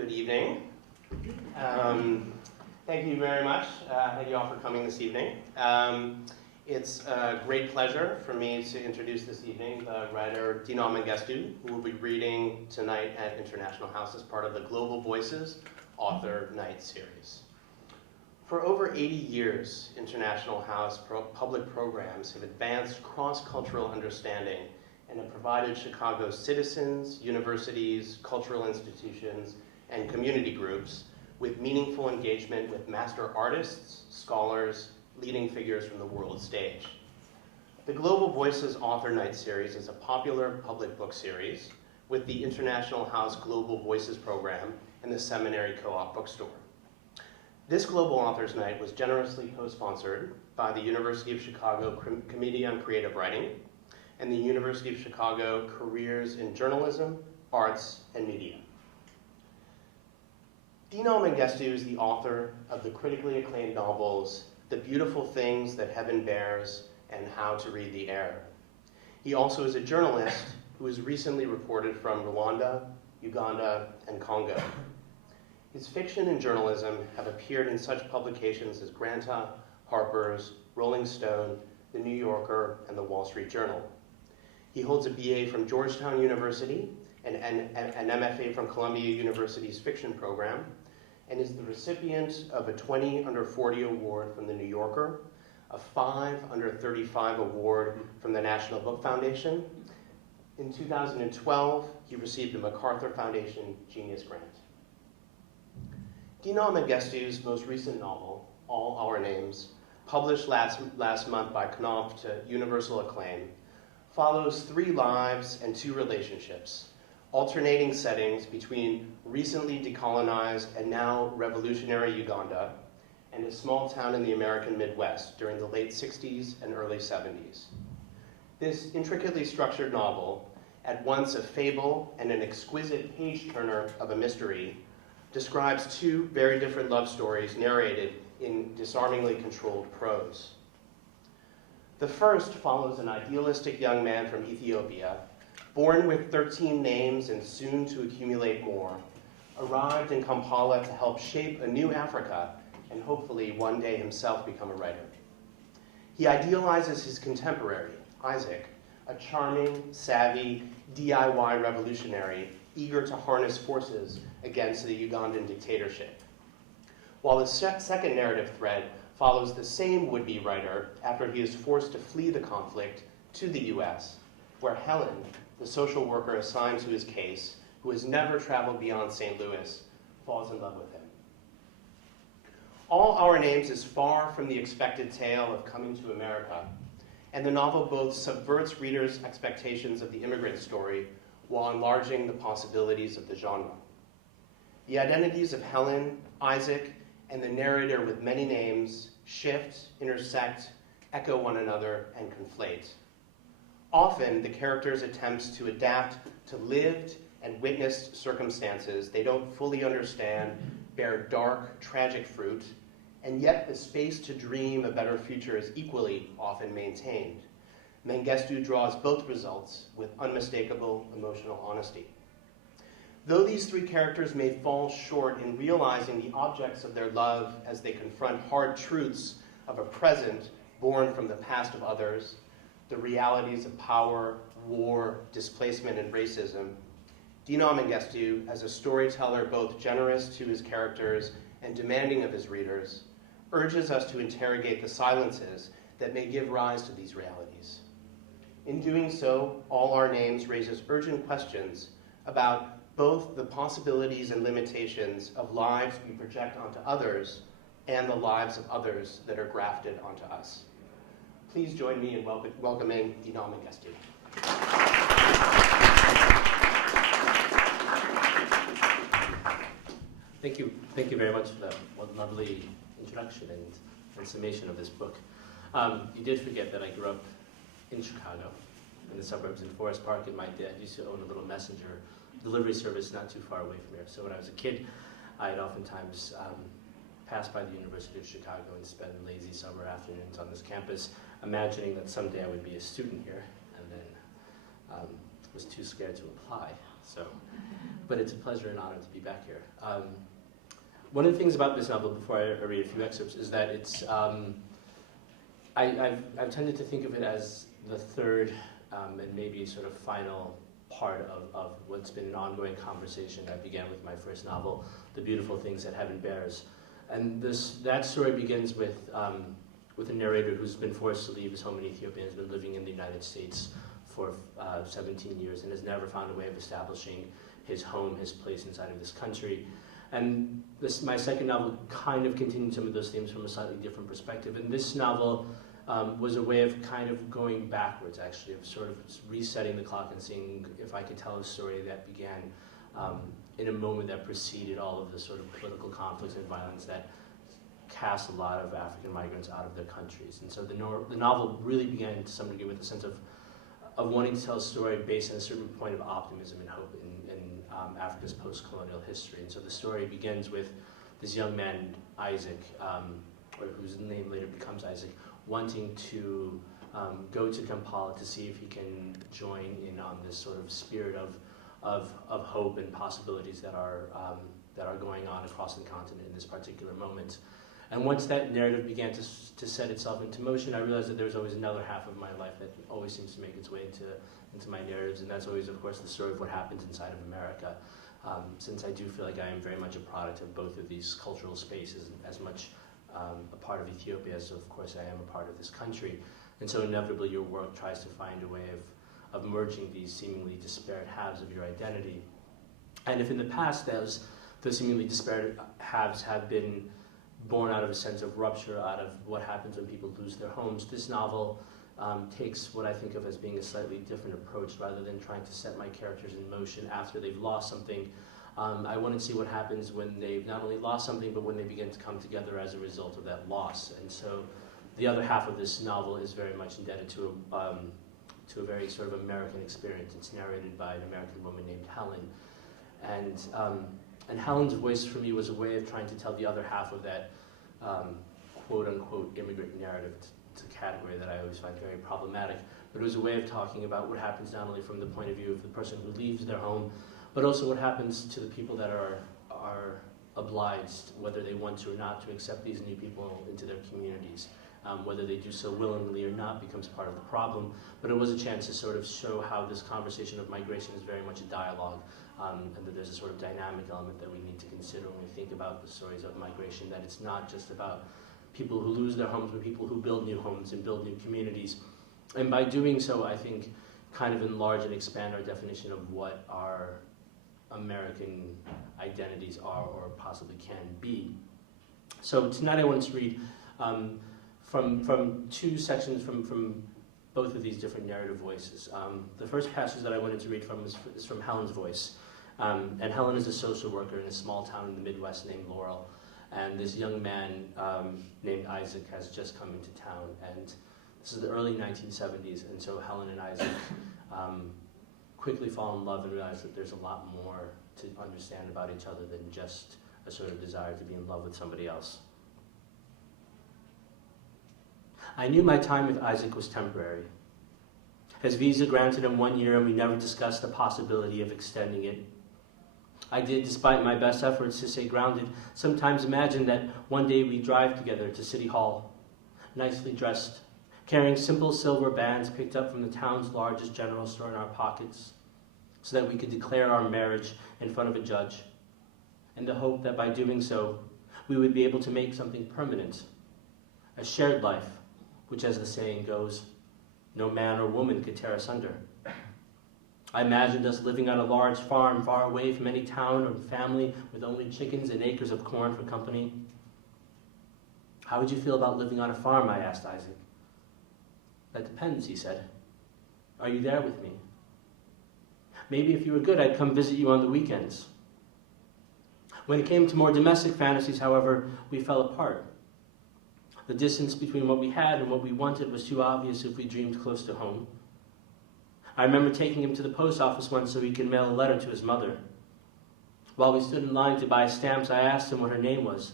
Good evening. Thank you very much. Thank you all for coming this evening. It's a great pleasure for me to introduce this evening the writer Dinaw Mengestu, who will be reading tonight at International House as part of the Global Voices Author Night series. For over 80 years, International House public programs have advanced cross-cultural understanding and have provided Chicago's citizens, universities, cultural institutions, and community groups with meaningful engagement with master artists, scholars, leading figures from the world stage. The Global Voices Author Night series is a popular public book series with the International House Global Voices program and the Seminary Co-op bookstore. This Global Authors Night was generously co-sponsored by the University of Chicago Committee on Creative Writing and the University of Chicago Careers in Journalism, Arts, and Media. Dinaw Mengestu is the author of the critically acclaimed novels The Beautiful Things That Heaven Bears and How to Read the Air. He also is a journalist who has recently reported from Rwanda, Uganda, and Congo. His fiction and journalism have appeared in such publications as Granta, Harper's, Rolling Stone, The New Yorker, and The Wall Street Journal. He holds a BA from Georgetown University and an MFA from Columbia University's fiction program, and is the recipient of a 20 Under 40 award from The New Yorker, a 5 Under 35 award from the National Book Foundation. In 2012, he received the MacArthur Foundation Genius Grant. Dinaw Mengestu's most recent novel, All Our Names, published last month by Knopf to universal acclaim, follows 3 lives and 2 relationships, alternating settings between recently decolonized and now revolutionary Uganda and a small town in the American Midwest during the late 60s and early 70s. This intricately structured novel, at once a fable and an exquisite page-turner of a mystery, describes 2 very different love stories narrated in disarmingly controlled prose. The first follows an idealistic young man from Ethiopia, born with 13 names and soon to accumulate more, arrived in Kampala to help shape a new Africa and hopefully one day himself become a writer. He idealizes his contemporary, Isaac, a charming, savvy, DIY revolutionary, eager to harness forces against the Ugandan dictatorship. While the second narrative thread follows the same would-be writer after he is forced to flee the conflict to the US, where Helen, the social worker assigned to his case, who has never traveled beyond St. Louis, falls in love with him. All Our Names is far from the expected tale of coming to America, and the novel both subverts readers' expectations of the immigrant story while enlarging the possibilities of the genre. The identities of Helen, Isaac, and the narrator with many names shift, intersect, echo one another, and conflate. Often, the characters' attempts to adapt to lived and witnessed circumstances they don't fully understand bear dark, tragic fruit, and yet the space to dream a better future is equally often maintained. Mengestu draws both results with unmistakable emotional honesty. Though these 3 characters may fall short in realizing the objects of their love as they confront hard truths of a present born from the past of others, the realities of power, war, displacement, and racism, Dinaw Mengestu, as a storyteller both generous to his characters and demanding of his readers, urges us to interrogate the silences that may give rise to these realities. In doing so, All Our Names raises urgent questions about both the possibilities and limitations of lives we project onto others and the lives of others that are grafted onto us. Please join me in welcoming Dinaw Mengestu. Thank you very much for that lovely introduction and summation of this book. You did forget that I grew up in Chicago, in the suburbs in Forest Park, and my dad used to own a little messenger delivery service not too far away from here. So when I was a kid, I'd oftentimes pass by the University of Chicago and spend lazy summer afternoons on this campus, imagining that someday I would be a student here, and then was too scared to apply. So, but it's a pleasure and honor to be back here. One of the things about this novel, before I read a few excerpts, is that it's, I've tended to think of it as the third and maybe sort of final part of what's been an ongoing conversation that began with my first novel, The Beautiful Things That Heaven Bears. And that story begins with a narrator who's been forced to leave his home in Ethiopia and has been living in the United States for 17 years and has never found a way of establishing his home, his place inside of this country. And my second novel kind of continued some of those themes from a slightly different perspective. And this novel was a way of kind of going backwards, actually, of sort of resetting the clock and seeing if I could tell a story that began in a moment that preceded all of the sort of political conflicts and violence that cast a lot of African migrants out of their countries. And so the novel really began to some degree with a sense of wanting to tell a story based on a certain point of optimism and hope in Africa's post-colonial history. And so the story begins with this young man, Isaac, or whose name later becomes Isaac, wanting to go to Kampala to see if he can join in on this sort of spirit of hope and possibilities that are going on across the continent in this particular moment. And once that narrative began to set itself into motion, I realized that there was always another half of my life that always seems to make its way into my narratives, and that's always, of course, the story of what happens inside of America. Since I do feel like I am very much a product of both of these cultural spaces, as much a part of Ethiopia as, of course, I am a part of this country. And so inevitably your work tries to find a way of merging these seemingly disparate halves of your identity. And if in the past those seemingly disparate halves have been born out of a sense of rupture, out of what happens when people lose their homes, this novel takes what I think of as being a slightly different approach. Rather than trying to set my characters in motion after they've lost something, I want to see what happens when they've not only lost something, but when they begin to come together as a result of that loss. And so the other half of this novel is very much indebted to a very sort of American experience. It's narrated by an American woman named Helen. And Helen's voice for me was a way of trying to tell the other half of that quote-unquote immigrant narrative. It's a category that I always find very problematic. But it was a way of talking about what happens not only from the point of view of the person who leaves their home, but also what happens to the people that are obliged, whether they want to or not, to accept these new people into their communities. Whether they do so willingly or not becomes part of the problem. But it was a chance to sort of show how this conversation of migration is very much a dialogue, and that there's a sort of dynamic element that we need to consider when we think about the stories of migration, that it's not just about people who lose their homes, but people who build new homes and build new communities. And by doing so, I think, kind of enlarge and expand our definition of what our American identities are or possibly can be. So tonight I wanted to read from two sections from both of these different narrative voices. The first passage that I wanted to read from is from Helen's voice. And Helen is a social worker in a small town in the Midwest named Laurel. And this young man named Isaac has just come into town. And this is the early 1970s. And so Helen and Isaac quickly fall in love and realize that there's a lot more to understand about each other than just a sort of desire to be in love with somebody else. I knew my time with Isaac was temporary. His visa granted him 1 year, and we never discussed the possibility of extending it. I did, despite my best efforts to stay grounded, sometimes imagine that one day we'd drive together to City Hall, nicely dressed, carrying simple silver bands picked up from the town's largest general store in our pockets, so that we could declare our marriage in front of a judge, in the hope that by doing so, we would be able to make something permanent, a shared life, which, as the saying goes, no man or woman could tear asunder. I imagined us living on a large farm far away from any town or family, with only chickens and acres of corn for company. How would you feel about living on a farm, I asked Isaac. That depends, he said. Are you there with me? Maybe if you were good, I'd come visit you on the weekends. When it came to more domestic fantasies, however, we fell apart. The distance between what we had and what we wanted was too obvious if we dreamed close to home. I remember taking him to the post office once so he could mail a letter to his mother. While we stood in line to buy stamps, I asked him what her name was.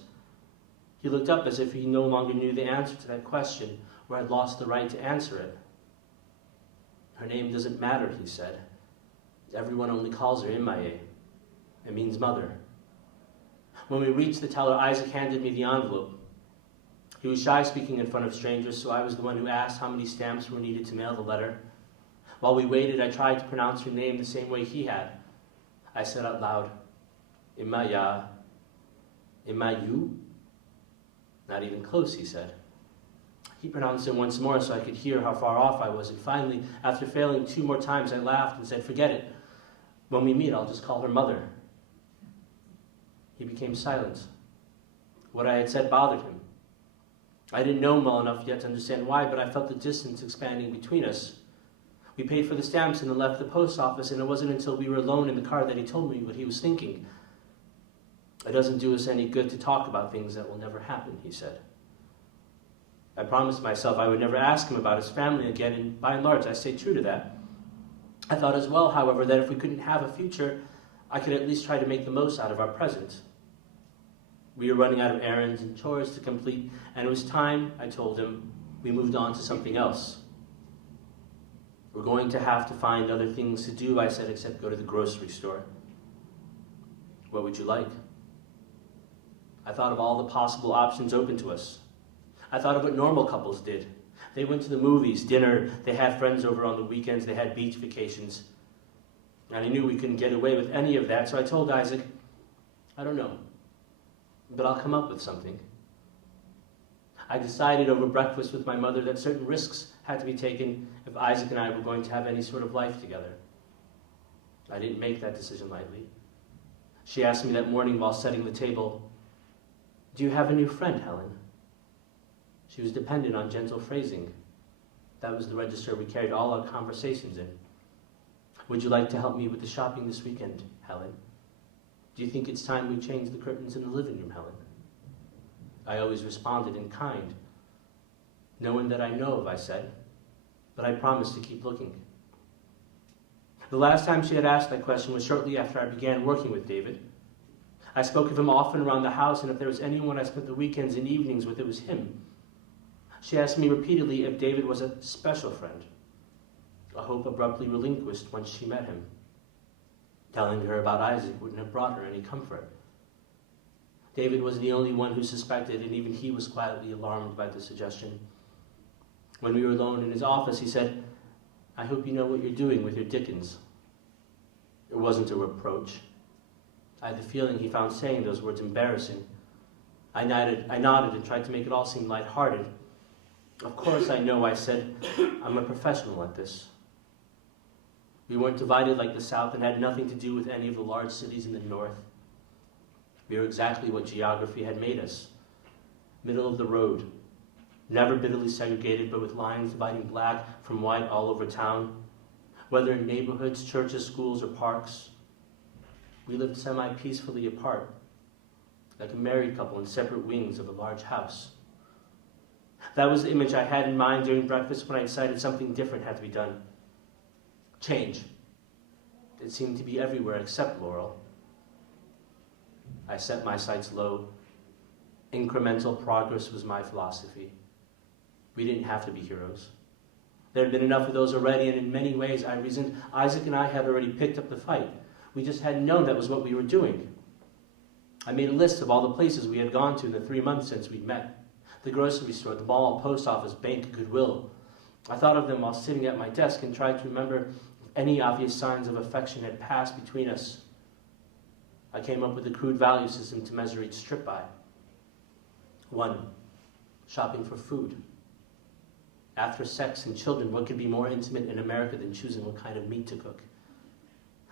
He looked up as if he no longer knew the answer to that question, or had lost the right to answer it. Her name doesn't matter, he said. Everyone only calls her Imaye. It means mother. When we reached the teller, Isaac handed me the envelope. He was shy speaking in front of strangers, so I was the one who asked how many stamps were needed to mail the letter. While we waited, I tried to pronounce her name the same way he had. I said out loud, Imaya. Imayu? Not even close, he said. He pronounced it once more so I could hear how far off I was, and finally, after failing 2 more times, I laughed and said, forget it. When we meet, I'll just call her mother. He became silent. What I had said bothered him. I didn't know him well enough yet to understand why, but I felt the distance expanding between us. We paid for the stamps and then left the post office, and it wasn't until we were alone in the car that he told me what he was thinking. It doesn't do us any good to talk about things that will never happen, he said. I promised myself I would never ask him about his family again, and by and large, I stayed true to that. I thought as well, however, that if we couldn't have a future, I could at least try to make the most out of our present. We were running out of errands and chores to complete, and it was time, I told him, we moved on to something else. We're going to have to find other things to do, I said, except go to the grocery store. What would you like? I thought of all the possible options open to us. I thought of what normal couples did. They went to the movies, dinner, they had friends over on the weekends, they had beach vacations. And I knew we couldn't get away with any of that, so I told Isaac, I don't know, but I'll come up with something. I decided over breakfast with my mother that certain risks had to be taken if Isaac and I were going to have any sort of life together. I didn't make that decision lightly. She asked me that morning while setting the table, do you have a new friend, Helen? She was dependent on gentle phrasing. That was the register we carried all our conversations in. Would you like to help me with the shopping this weekend, Helen? Do you think it's time we change the curtains in the living room, Helen? I always responded in kind. No one that I know of, I said, but I promised to keep looking. The last time she had asked that question was shortly after I began working with David. I spoke of him often around the house, and if there was anyone I spent the weekends and evenings with, it was him. She asked me repeatedly if David was a special friend, a hope abruptly relinquished once she met him. Telling her about Isaac wouldn't have brought her any comfort. David was the only one who suspected, and even he was quietly alarmed by the suggestion. When we were alone in his office, he said, I hope you know what you're doing with your Dickens. It wasn't a reproach. I had the feeling he found saying those words embarrassing. I nodded and tried to make it all seem lighthearted. Of course I know, I said. I'm a professional at this. We weren't divided like the South and had nothing to do with any of the large cities in the North. We were exactly what geography had made us. Middle of the road. Never bitterly segregated, but with lines dividing black from white all over town. Whether in neighborhoods, churches, schools, or parks. We lived semi-peacefully apart, like a married couple in separate wings of a large house. That was the image I had in mind during breakfast when I decided something different had to be done. Change. It seemed to be everywhere except Laurel. I set my sights low. Incremental progress was my philosophy. We didn't have to be heroes. There had been enough of those already, and in many ways, I reasoned, Isaac and I had already picked up the fight. We just hadn't known that was what we were doing. I made a list of all the places we had gone to in the 3 months since we'd met. The grocery store, the mall, post office, bank, Goodwill. I thought of them while sitting at my desk and tried to remember if any obvious signs of affection had passed between us. I came up with a crude value system to measure each trip by. 1. Shopping for food. After sex and children, what could be more intimate in America than choosing what kind of meat to cook?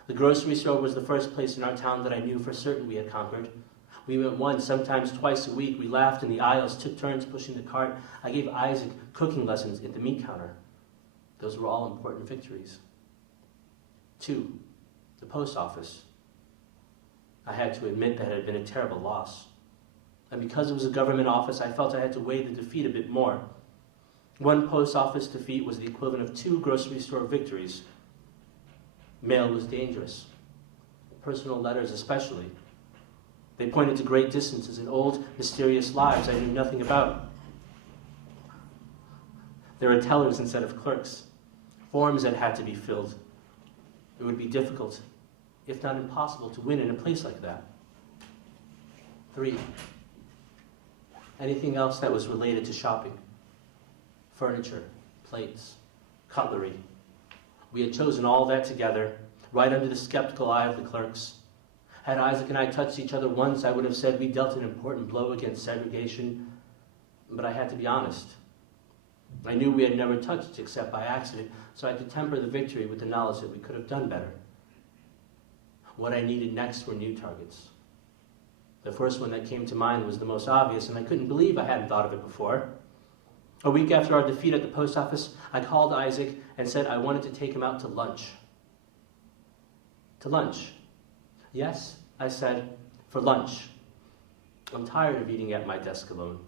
The grocery store was the first place in our town that I knew for certain we had conquered. We went once, sometimes twice a week. We laughed in the aisles, took turns pushing the cart. I gave Isaac cooking lessons at the meat counter. Those were all important victories. 2. The post office. I had to admit that it had been a terrible loss. And because it was a government office, I felt I had to weigh the defeat a bit more. One post office defeat was the equivalent of 2 grocery store victories. Mail was dangerous. Personal letters especially. They pointed to great distances and old, mysterious lives I knew nothing about. There were tellers instead of clerks. Forms that had to be filled. It would be difficult, if not impossible, to win in a place like that. 3, anything else that was related to shopping. Furniture, plates, cutlery. We had chosen all that together, right under the skeptical eye of the clerks. Had Isaac and I touched each other once, I would have said we dealt an important blow against segregation, but I had to be honest. I knew we had never touched except by accident, so I had to temper the victory with the knowledge that we could have done better. What I needed next were new targets. The first one that came to mind was the most obvious, and I couldn't believe I hadn't thought of it before. A week after our defeat at the post office, I called Isaac and said I wanted to take him out to lunch. To lunch. Yes, I said, for lunch. I'm tired of eating at my desk alone.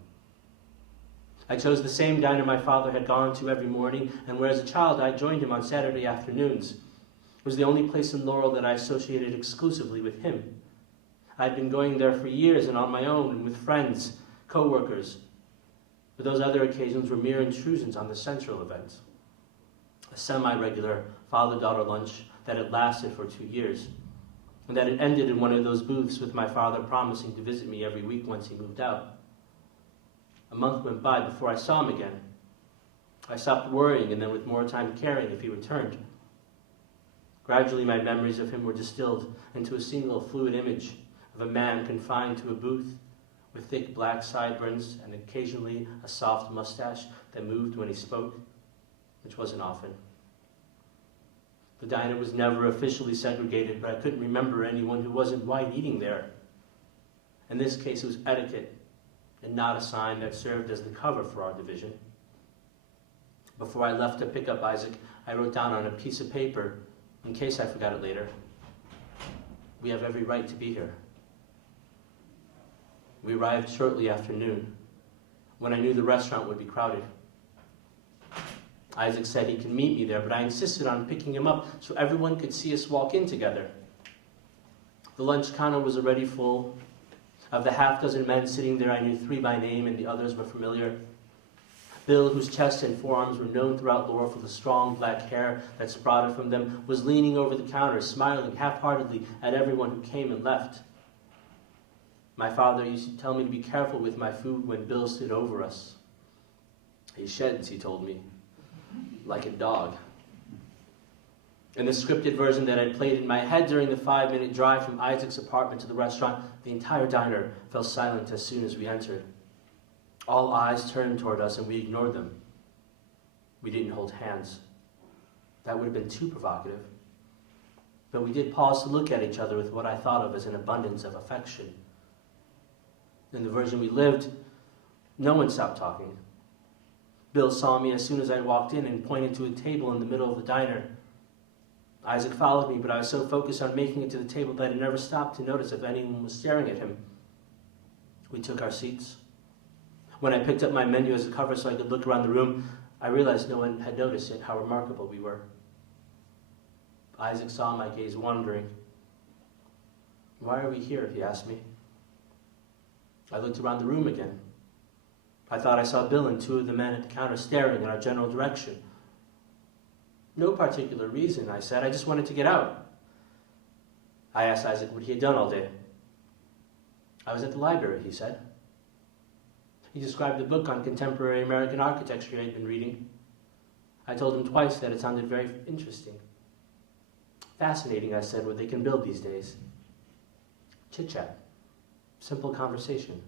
I chose the same diner my father had gone to every morning, and where as a child I joined him on Saturday afternoons. It was the only place in Laurel that I associated exclusively with him. I had been going there for years and on my own and with friends, co-workers. But those other occasions were mere intrusions on the central event. A semi-regular father-daughter lunch that had lasted for 2 years, and that had ended in one of those booths with my father promising to visit me every week once he moved out. A month went by before I saw him again. I stopped worrying, and then with more time caring if he returned. Gradually my memories of him were distilled into a single fluid image of a man confined to a booth with thick black sideburns and occasionally a soft mustache that moved when he spoke, which wasn't often. The diner was never officially segregated, but I couldn't remember anyone who wasn't white eating there. In this case, it was etiquette and not a sign that served as the cover for our division. Before I left to pick up Isaac, I wrote down on a piece of paper, in case I forgot it later, we have every right to be here. We arrived shortly after noon, when I knew the restaurant would be crowded. Isaac said he could meet me there, but I insisted on picking him up so everyone could see us walk in together. The lunch counter was already full. Of the half-dozen men sitting there, I knew 3 by name and the others were familiar. Bill, whose chest and forearms were known throughout Laurel for the strong black hair that sprouted from them, was leaning over the counter, smiling half-heartedly at everyone who came and left. My father used to tell me to be careful with my food when Bill stood over us. He sheds, he told me, like a dog. In the scripted version that I played in my head during the 5-minute drive from Isaac's apartment to the restaurant, the entire diner fell silent as soon as we entered. All eyes turned toward us and we ignored them. We didn't hold hands. That would have been too provocative. But we did pause to look at each other with what I thought of as an abundance of affection. In the version we lived, no one stopped talking. Bill saw me as soon as I walked in and pointed to a table in the middle of the diner. Isaac followed me, but I was so focused on making it to the table that I never stopped to notice if anyone was staring at him. We took our seats. When I picked up my menu as a cover so I could look around the room, I realized no one had noticed yet how remarkable we were. Isaac saw my gaze wandering. "Why are we here?" he asked me. I looked around the room again. I thought I saw Bill and 2 of the men at the counter staring in our general direction. "No particular reason," I said. "I just wanted to get out." I asked Isaac what he had done all day. "I was at the library," he said. He described the book on contemporary American architecture he had been reading. I told him twice that it sounded very interesting. "Fascinating," I said, "what they can build these days." Chit-chat. Simple conversation.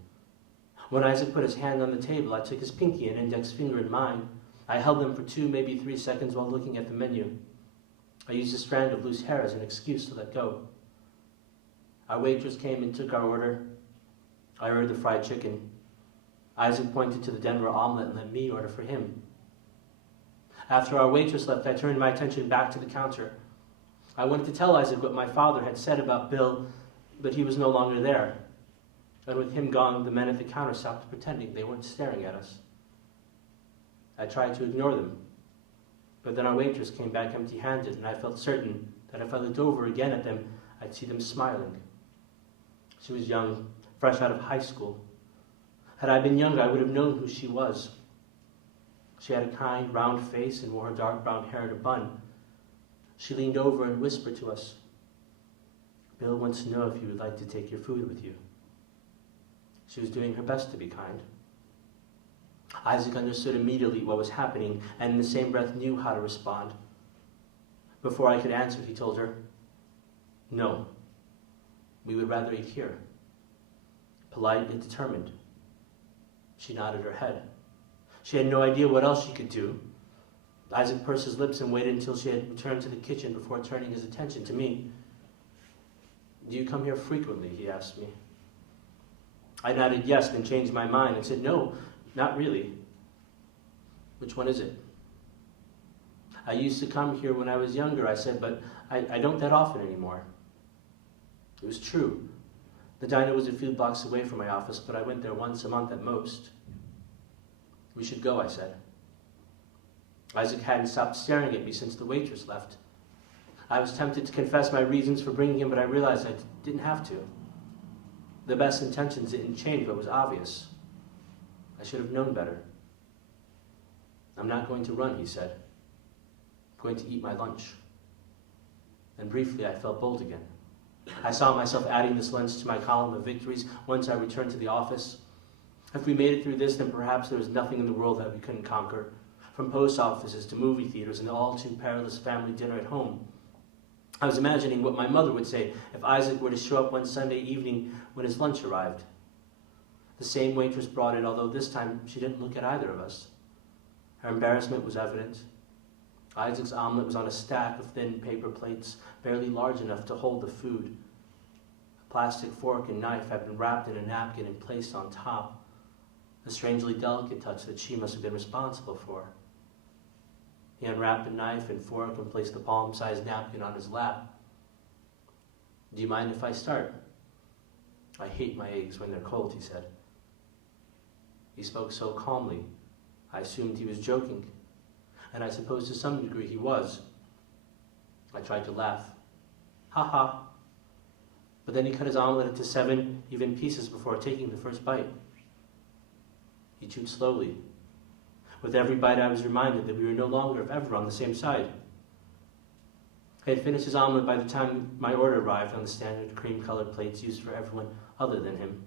When Isaac put his hand on the table, I took his pinky and index finger in mine. I held them for 2, maybe 3 seconds while looking at the menu. I used a strand of loose hair as an excuse to let go. Our waitress came and took our order. I ordered the fried chicken. Isaac pointed to the Denver omelet and let me order for him. After our waitress left, I turned my attention back to the counter. I wanted to tell Isaac what my father had said about Bill, but he was no longer there. And with him gone, the men at the counter stopped pretending they weren't staring at us. I tried to ignore them, but then our waitress came back empty-handed, and I felt certain that if I looked over again at them, I'd see them smiling. She was young, fresh out of high school. Had I been younger, I would have known who she was. She had a kind, round face and wore her dark brown hair in a bun. She leaned over and whispered to us, "Bill wants to know if you would like to take your food with you." She was doing her best to be kind. Isaac understood immediately what was happening and in the same breath knew how to respond. Before I could answer, he told her, "No, we would rather eat here." Polite yet determined. She nodded her head. She had no idea what else she could do. Isaac pursed his lips and waited until she had returned to the kitchen before turning his attention to me. "Do you come here frequently?" he asked me. I nodded yes, then changed my mind and said, "No, not really." "Which one is it?" "I used to come here when I was younger," I said, "but I don't that often anymore." It was true. The diner was a few blocks away from my office, but I went there once a month at most. "We should go," I said. Isaac hadn't stopped staring at me since the waitress left. I was tempted to confess my reasons for bringing him, but I realized I didn't have to. The best intentions didn't change what was obvious. I should have known better. "I'm not going to run," he said. "I'm going to eat my lunch." And briefly I felt bold again. I saw myself adding this lunch to my column of victories once I returned to the office. If we made it through this, then perhaps there was nothing in the world that we couldn't conquer. From post offices to movie theaters and the all-too-perilous family dinner at home. I was imagining what my mother would say if Isaac were to show up one Sunday evening when his lunch arrived. The same waitress brought it, although this time she didn't look at either of us. Her embarrassment was evident. Isaac's omelet was on a stack of thin paper plates, barely large enough to hold the food. A plastic fork and knife had been wrapped in a napkin and placed on top, a strangely delicate touch that she must have been responsible for. He unwrapped the knife and fork and placed the palm-sized napkin on his lap. "Do you mind if I start?" "I hate my eggs when they're cold," he said. He spoke so calmly, I assumed he was joking, and I suppose to some degree he was. I tried to laugh. "Ha ha." But then he cut his omelet into 7 even pieces before taking the first bite. He chewed slowly. With every bite I was reminded that we were no longer, if ever, on the same side. He had finished his omelet by the time my order arrived on the standard cream-colored plates used for everyone other than him.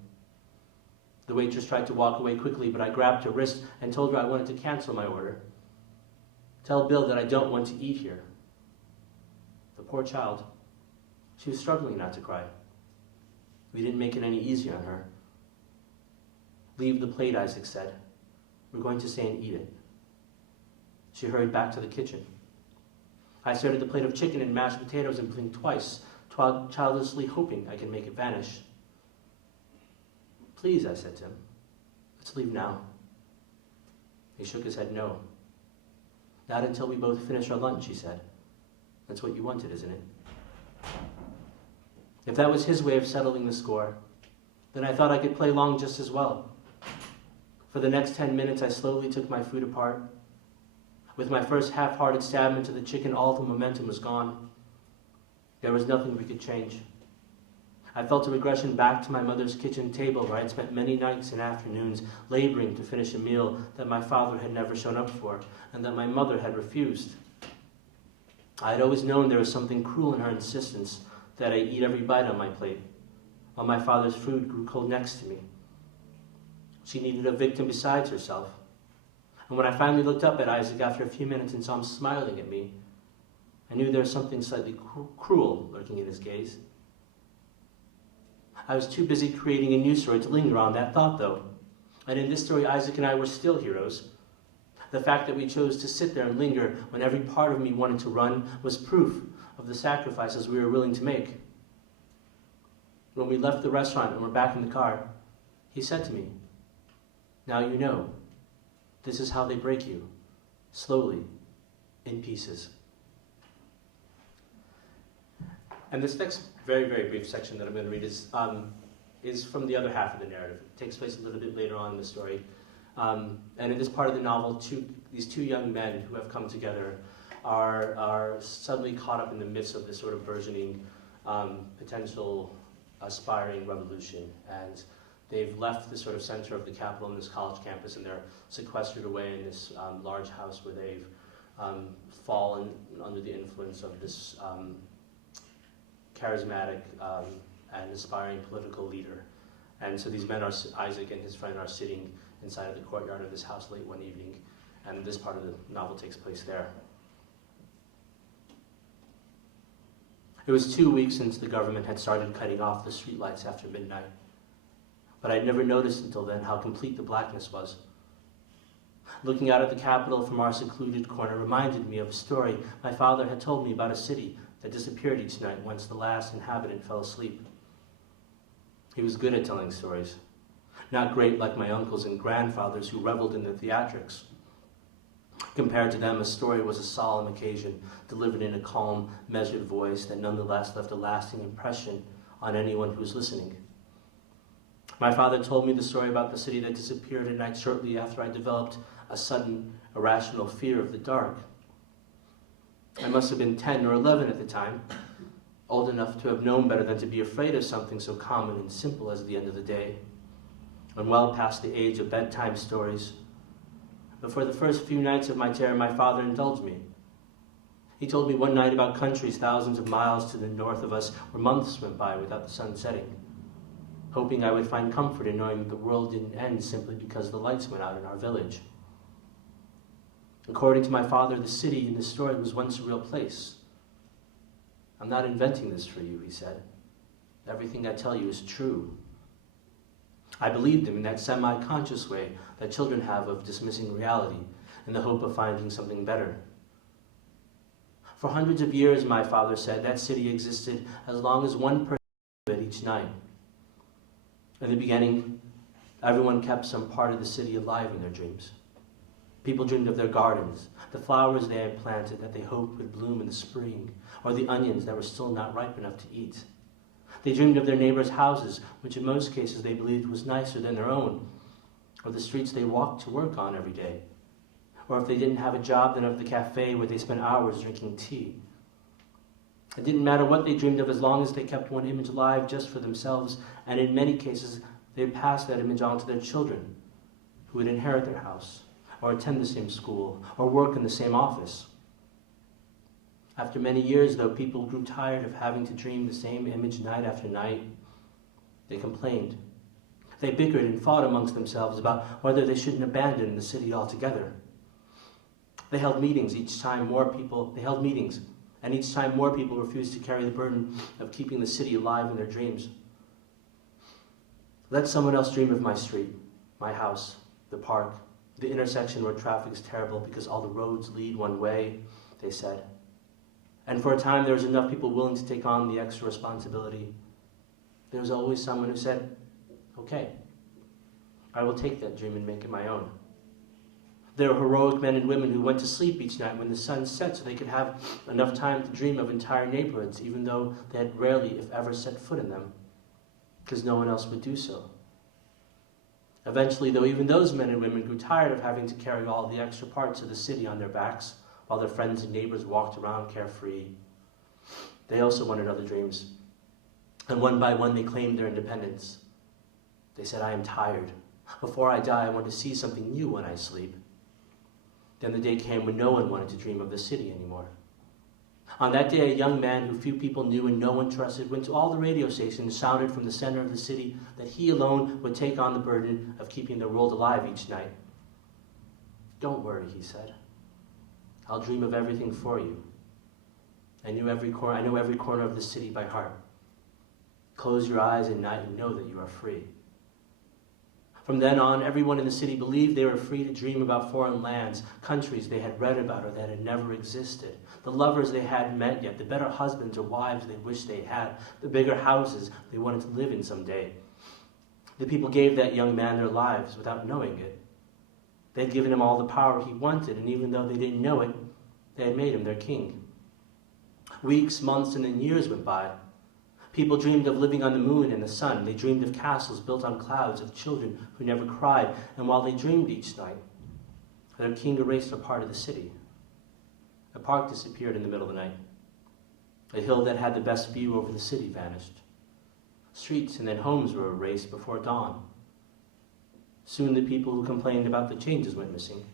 The waitress tried to walk away quickly, but I grabbed her wrist and told her I wanted to cancel my order. "Tell Bill that I don't want to eat here." The poor child. She was struggling not to cry. We didn't make it any easier on her. "Leave the plate," Isaac said. "We're going to stay and eat it." She hurried back to the kitchen. I stared at the plate of chicken and mashed potatoes and blinked twice, childishly hoping I could make it vanish. "Please," I said to him. "Let's leave now." He shook his head no. "Not until we both finish our lunch," he said. "That's what you wanted, isn't it?" If that was his way of settling the score, then I thought I could play along just as well. For the next 10 minutes, I slowly took my food apart. With my first half-hearted stab into the chicken, all the momentum was gone. There was nothing we could change. I felt a regression back to my mother's kitchen table where I'd spent many nights and afternoons laboring to finish a meal that my father had never shown up for and that my mother had refused. I had always known there was something cruel in her insistence that I eat every bite on my plate, while my father's food grew cold next to me. She needed a victim besides herself. And when I finally looked up at Isaac after a few minutes and saw him smiling at me, I knew there was something slightly cruel lurking in his gaze. I was too busy creating a new story to linger on that thought, though. And in this story, Isaac and I were still heroes. The fact that we chose to sit there and linger when every part of me wanted to run was proof of the sacrifices we were willing to make. When we left the restaurant and were back in the car, he said to me, "Now you know. This is how they break you, slowly, in pieces." And this next very, very brief section that I'm going to read is from the other half of the narrative. It takes place a little bit later on in the story. And in this part of the novel, these two young men who have come together are suddenly caught up in the midst of this sort of burgeoning, potential aspiring revolution. And they've left the sort of center of the capital in this college campus, and they're sequestered away in this large house where they've fallen under the influence of this charismatic and aspiring political leader. And so these men are, Isaac and his friend are sitting inside of the courtyard of this house late one evening, and this part of the novel takes place there. It was 2 weeks since the government had started cutting off the streetlights after midnight, but I'd never noticed until then how complete the blackness was. Looking out at the Capitol from our secluded corner reminded me of a story my father had told me about a city that disappeared each night once the last inhabitant fell asleep. He was good at telling stories, not great like my uncles and grandfathers who reveled in the theatrics. Compared to them, a story was a solemn occasion, delivered in a calm, measured voice that nonetheless left a lasting impression on anyone who was listening. My father told me the story about the city that disappeared at night shortly after I developed a sudden, irrational fear of the dark. I must have been 10 or 11 at the time, old enough to have known better than to be afraid of something so common and simple as the end of the day, and well past the age of bedtime stories. But for the first few nights of my terror, my father indulged me. He told me one night about countries thousands of miles to the north of us where months went by without the sun setting, hoping I would find comfort in knowing that the world didn't end simply because the lights went out in our village. According to my father, the city in this story was once a real place. I'm not inventing this for you, he said. Everything I tell you is true. I believed him in that semi-conscious way that children have of dismissing reality in the hope of finding something better. For hundreds of years, my father said, that city existed as long as one person lived each night. In the beginning, everyone kept some part of the city alive in their dreams. People dreamed of their gardens, the flowers they had planted that they hoped would bloom in the spring, or the onions that were still not ripe enough to eat. They dreamed of their neighbors' houses, which in most cases they believed was nicer than their own, or the streets they walked to work on every day, or if they didn't have a job, then of the cafe where they spent hours drinking tea. It didn't matter what they dreamed of as long as they kept one image alive just for themselves, and in many cases they passed that image on to their children, who would inherit their house, or attend the same school, or work in the same office. After many years, though, people grew tired of having to dream the same image night after night. They complained. They bickered and fought amongst themselves about whether they shouldn't abandon the city altogether. They held meetings, and each time more people refused to carry the burden of keeping the city alive in their dreams. Let someone else dream of my street, my house, the park, the intersection where traffic is terrible because all the roads lead one way, they said. And for a time there was enough people willing to take on the extra responsibility. There was always someone who said, okay, I will take that dream and make it my own. There were heroic men and women who went to sleep each night when the sun set so they could have enough time to dream of entire neighborhoods, even though they had rarely, if ever, set foot in them, because no one else would do so. Eventually, though, even those men and women grew tired of having to carry all the extra parts of the city on their backs while their friends and neighbors walked around carefree. They also wanted other dreams, and one by one they claimed their independence. They said, I am tired. Before I die, I want to see something new when I sleep. Then the day came when no one wanted to dream of the city anymore. On that day, a young man who few people knew and no one trusted went to all the radio stations and shouted from the center of the city that he alone would take on the burden of keeping the world alive each night. Don't worry, he said. I'll dream of everything for you. I know every corner of the city by heart. Close your eyes at night and know that you are free. From then on, everyone in the city believed they were free to dream about foreign lands, countries they had read about or that had never existed, the lovers they hadn't met yet, the better husbands or wives they wished they had, the bigger houses they wanted to live in someday. The people gave that young man their lives without knowing it. They had given him all the power he wanted, and even though they didn't know it, they had made him their king. Weeks, months, and then years went by. People dreamed of living on the moon and the sun. They dreamed of castles built on clouds, of children who never cried. And while they dreamed each night, their king erased a part of the city. A park disappeared in the middle of the night. A hill that had the best view over the city vanished. Streets and then homes were erased before dawn. Soon the people who complained about the changes went missing.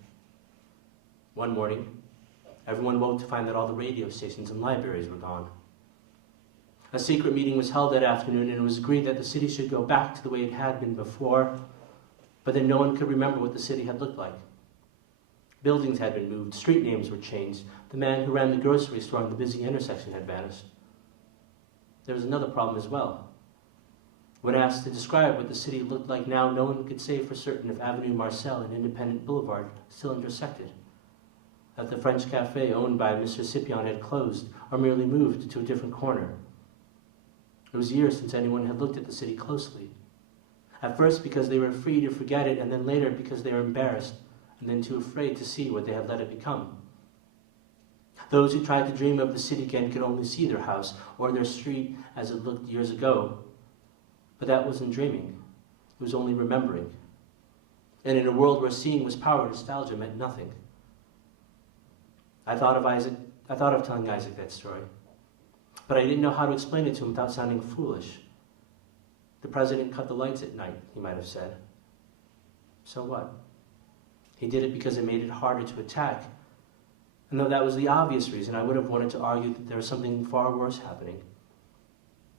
One morning, Everyone woke to find that all the radio stations and libraries were gone. A secret meeting was held that afternoon, and it was agreed that the city should go back to the way it had been before, but then no one could remember what the city had looked like. Buildings had been moved, street names were changed, the man who ran the grocery store on the busy intersection had vanished. There was another problem as well. When asked to describe what the city looked like now, no one could say for certain if Avenue Marcel and Independent Boulevard still intersected, that the French cafe owned by Mr. Recipient had closed or merely moved to a different corner. It was years since anyone had looked at the city closely. At first because they were free to forget it, and then later because they were embarrassed, and then too afraid to see what they had let it become. Those who tried to dream of the city again could only see their house or their street as it looked years ago. But that wasn't dreaming. It was only remembering. And in a world where seeing was power, nostalgia meant nothing. I thought of telling Isaac that story, but I didn't know how to explain it to him without sounding foolish. The president cut the lights at night, he might have said. So what? He did it because it made it harder to attack. And though that was the obvious reason, I would have wanted to argue that there was something far worse happening.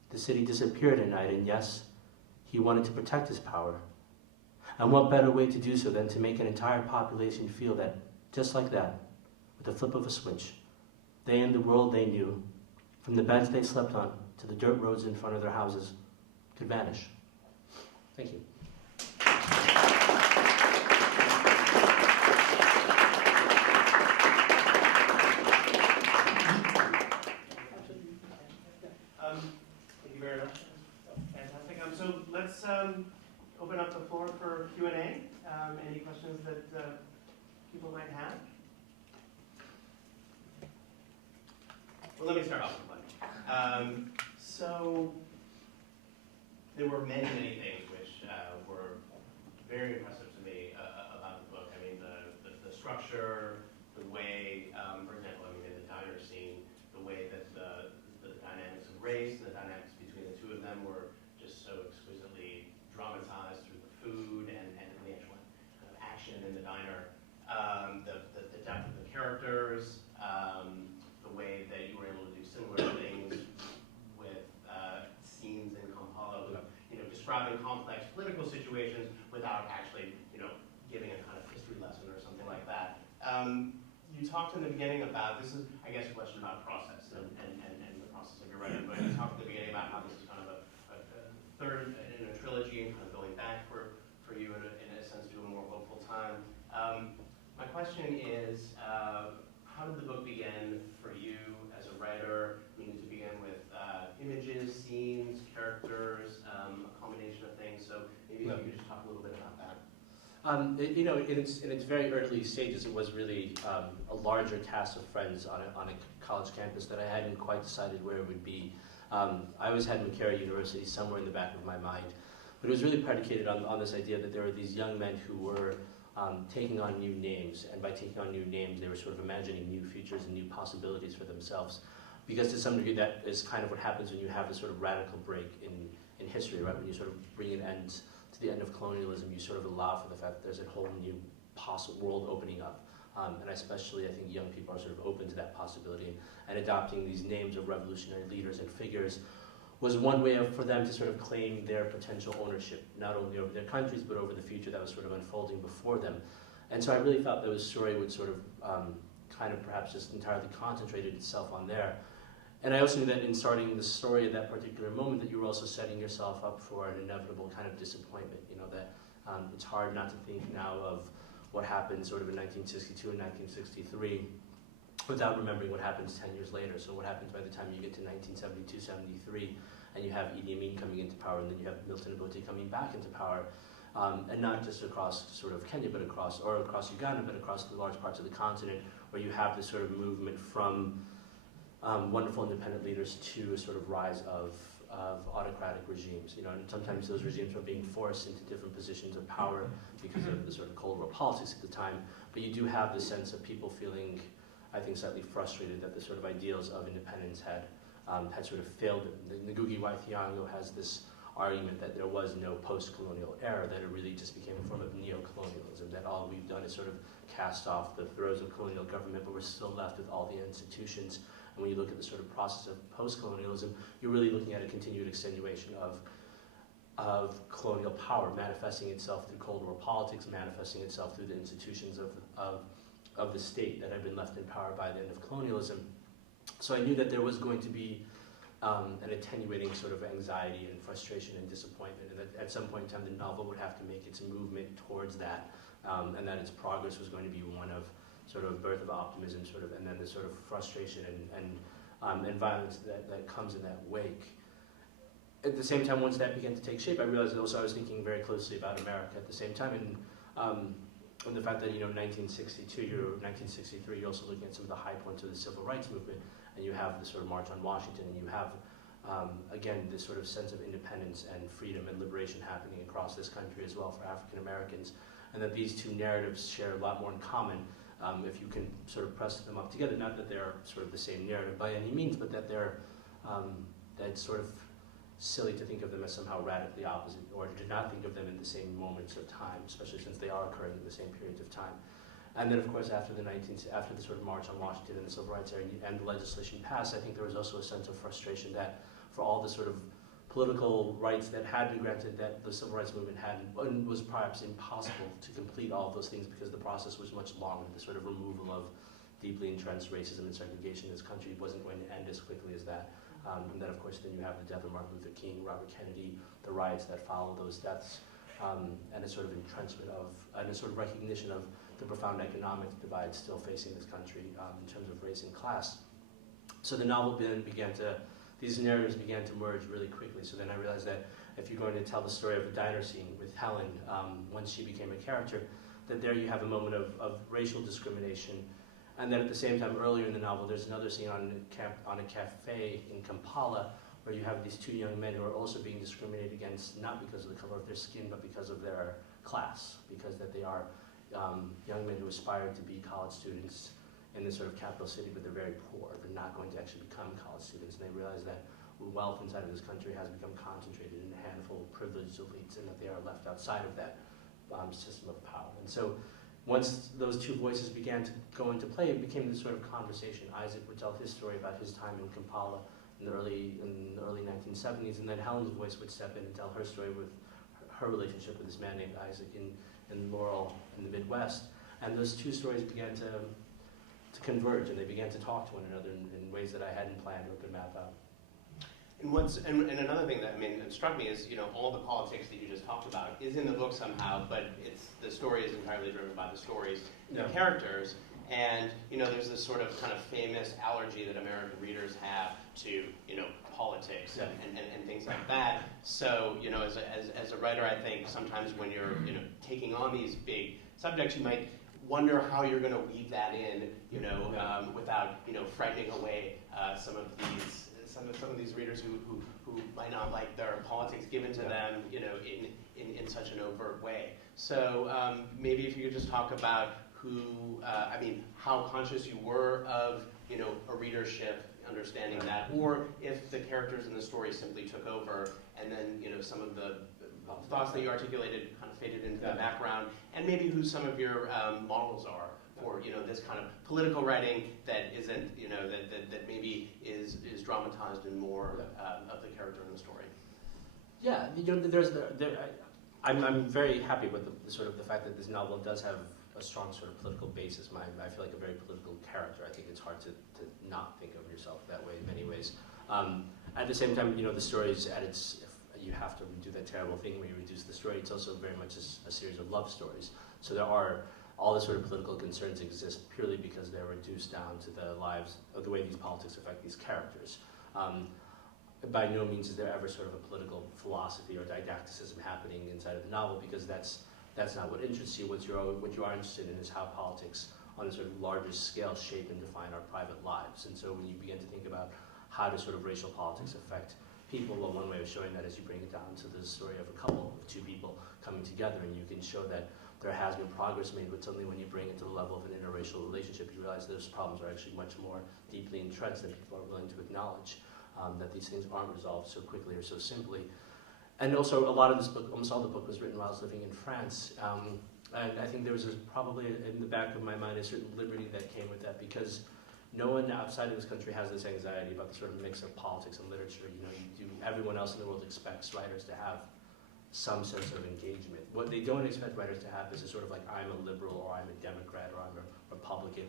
The city disappeared at night, and yes, he wanted to protect his power. And what better way to do so than to make an entire population feel that, just like that, with the flip of a switch, they and the world they knew, from the beds they slept on to the dirt roads in front of their houses, could vanish. Thank you. Thank you very much. Fantastic. So let's open up the floor for Q&A. Any questions that people might have? Well, let me start off with one. So there were many, many things which were very impressive to me about the book. I mean, the structure, the way, for example, I mean, in the diner scene, the way that the dynamics of race, the dynamics between the two of them were just so exquisitely dramatized through the food and the actual kind of action in the diner. The depth of the characters, the way that you were able to do similar things with scenes in Kampala, describing complex political situations without actually, giving a kind of history lesson or something like that. You talked in the beginning about, this is, I guess, a question about process and the process of your writing, but you talked at the beginning about how this is kind of a third in a trilogy and kind of going back for you in a sense to a more hopeful time. My question is, how did the book begin for you as a writer? I mean, to begin with images, scenes, characters, a combination of things. So maybe if you could just talk a little bit about that. In its very early stages, it was really a larger cast of friends on a college campus that I hadn't quite decided where it would be. I always had McCarry University somewhere in the back of my mind, but it was really predicated on this idea that there were these young men who were taking on new names, and by taking on new names, they were sort of imagining new futures and new possibilities for themselves. Because to some degree, that is kind of what happens when you have this sort of radical break in history, right? When you sort of bring an end to the end of colonialism, you sort of allow for the fact that there's a whole new possible world opening up. And especially, I think young people are sort of open to that possibility, and adopting these names of revolutionary leaders and figures was one way for them to sort of claim their potential ownership, not only over their countries, but over the future that was sort of unfolding before them. And so I really thought that the story would sort of kind of perhaps just entirely concentrated itself on there. And I also knew that in starting the story at that particular moment that you were also setting yourself up for an inevitable kind of disappointment, that it's hard not to think now of what happened sort of in 1962 and 1963 without remembering what happens 10 years later. So what happens by the time you get to 1972, 73, and you have Idi Amin coming into power, and then you have Milton Obote coming back into power, and not just across sort of Kenya, but across Uganda, but across the large parts of the continent, where you have this sort of movement from wonderful independent leaders to a sort of rise of autocratic regimes, and sometimes those regimes are being forced into different positions of power because of the sort of Cold War politics at the time. But you do have the sense of people feeling, I think, slightly frustrated that the sort of ideals of independence had sort of failed them. Ngugi wa Thiong'o has this argument that there was no post-colonial era, that it really just became a form of neo-colonialism, that all we've done is sort of cast off the throes of colonial government, but we're still left with all the institutions. And when you look at the sort of process of post-colonialism, you're really looking at a continued extenuation of colonial power manifesting itself through Cold War politics, manifesting itself through the institutions of the state that had been left in power by the end of colonialism. So I knew that there was going to be an attenuating sort of anxiety and frustration and disappointment, and that at some point in time the novel would have to make its movement towards that, and that its progress was going to be one of sort of birth of optimism, sort of, and then the sort of frustration and violence that comes in that wake. At the same time, once that began to take shape, I realized that also I was thinking very closely about America at the same time, and the fact that 1962 or 1963, you're also looking at some of the high points of the civil rights movement, and you have the sort of March on Washington, and you have again this sort of sense of independence and freedom and liberation happening across this country as well for African Americans, and that these two narratives share a lot more in common. If you can sort of press them up together, not that they're sort of the same narrative by any means, but that they're that it's sort of silly to think of them as somehow radically opposite, or to not think of them in the same moments of time, especially since they are occurring in the same periods of time. And then, of course, after the sort of March on Washington and the Civil Rights era and the legislation passed, I think there was also a sense of frustration that for all the sort of political rights that had been granted, that the civil rights movement had, and was perhaps impossible to complete all of those things because the process was much longer. The sort of removal of deeply entrenched racism and segregation in this country wasn't going to end as quickly as that. And then, of course, then you have the death of Martin Luther King, Robert Kennedy, the riots that followed those deaths, and a sort of entrenchment of, and a sort of recognition of the profound economic divide still facing this country in terms of race and class. So the novel then these narratives began to merge really quickly. So then I realized that if you're going to tell the story of a diner scene with Helen, once she became a character, that there you have a moment of racial discrimination. And then at the same time, earlier in the novel, there's another scene on a cafe in Kampala where you have these two young men who are also being discriminated against, not because of the color of their skin, but because of their class, because that they are young men who aspire to be college students in this sort of capital city, but they're very poor. They're not going to actually become college students, and they realize that wealth inside of this country has become concentrated in a handful of privileged elites, and that they are left outside of that system of power. And so once those two voices began to go into play, it became this sort of conversation. Isaac would tell his story about his time in Kampala in the early 1970s, and then Helen's voice would step in and tell her story with her relationship with this man named Isaac in Laurel in the Midwest. And those two stories began to converge, and they began to talk to one another in ways that I hadn't planned or could map out. And another thing that that struck me is all the politics that you just talked about is in the book somehow, but the story is entirely driven by the stories, the characters, and there's this sort of kind of famous allergy that American readers have to politics and things like that. So as a writer, I think sometimes when you're taking on these big subjects, you might wonder how you're going to weave that in, without frightening away some of these readers who might not like their politics given to them, in such an overt way. So maybe if you could just talk about how conscious you were of, a readership understanding that, or if the characters in the story simply took over, and then some of the thoughts that you articulated kind of faded into the background, and maybe who some of your models are for this kind of political writing that isn't that maybe is dramatized in more of the character in the story. Yeah, I'm very happy with the sort of the fact that this novel does have a strong sort of political basis. I feel like a very political character. I think it's hard to not think of yourself that way in many ways. At the same time, the story is at its. You have to do that terrible thing where you reduce the story. It's also very much a series of love stories. So there are all the sort of political concerns exist purely because they're reduced down to the lives of the way these politics affect these characters. By no means is there ever sort of a political philosophy or didacticism happening inside of the novel, because that's not what interests you. What you are interested in is how politics on a sort of largest scale shape and define our private lives. And so when you begin to think about how does sort of racial politics affect people, well, one way of showing that is you bring it down to the story of a couple, of two people coming together, and you can show that there has been progress made, but suddenly when you bring it to the level of an interracial relationship, you realize those problems are actually much more deeply entrenched than people are willing to acknowledge, that these things aren't resolved so quickly or so simply. And also, a lot of this book, almost all the book was written while I was living in France, And I think there was probably in the back of my mind a certain liberty that came with that, because no one outside of this country has this anxiety about the sort of mix of politics and literature. Everyone else in the world expects writers to have some sense of engagement. What they don't expect writers to have is a sort of like, I'm a liberal, or I'm a Democrat, or I'm a Republican.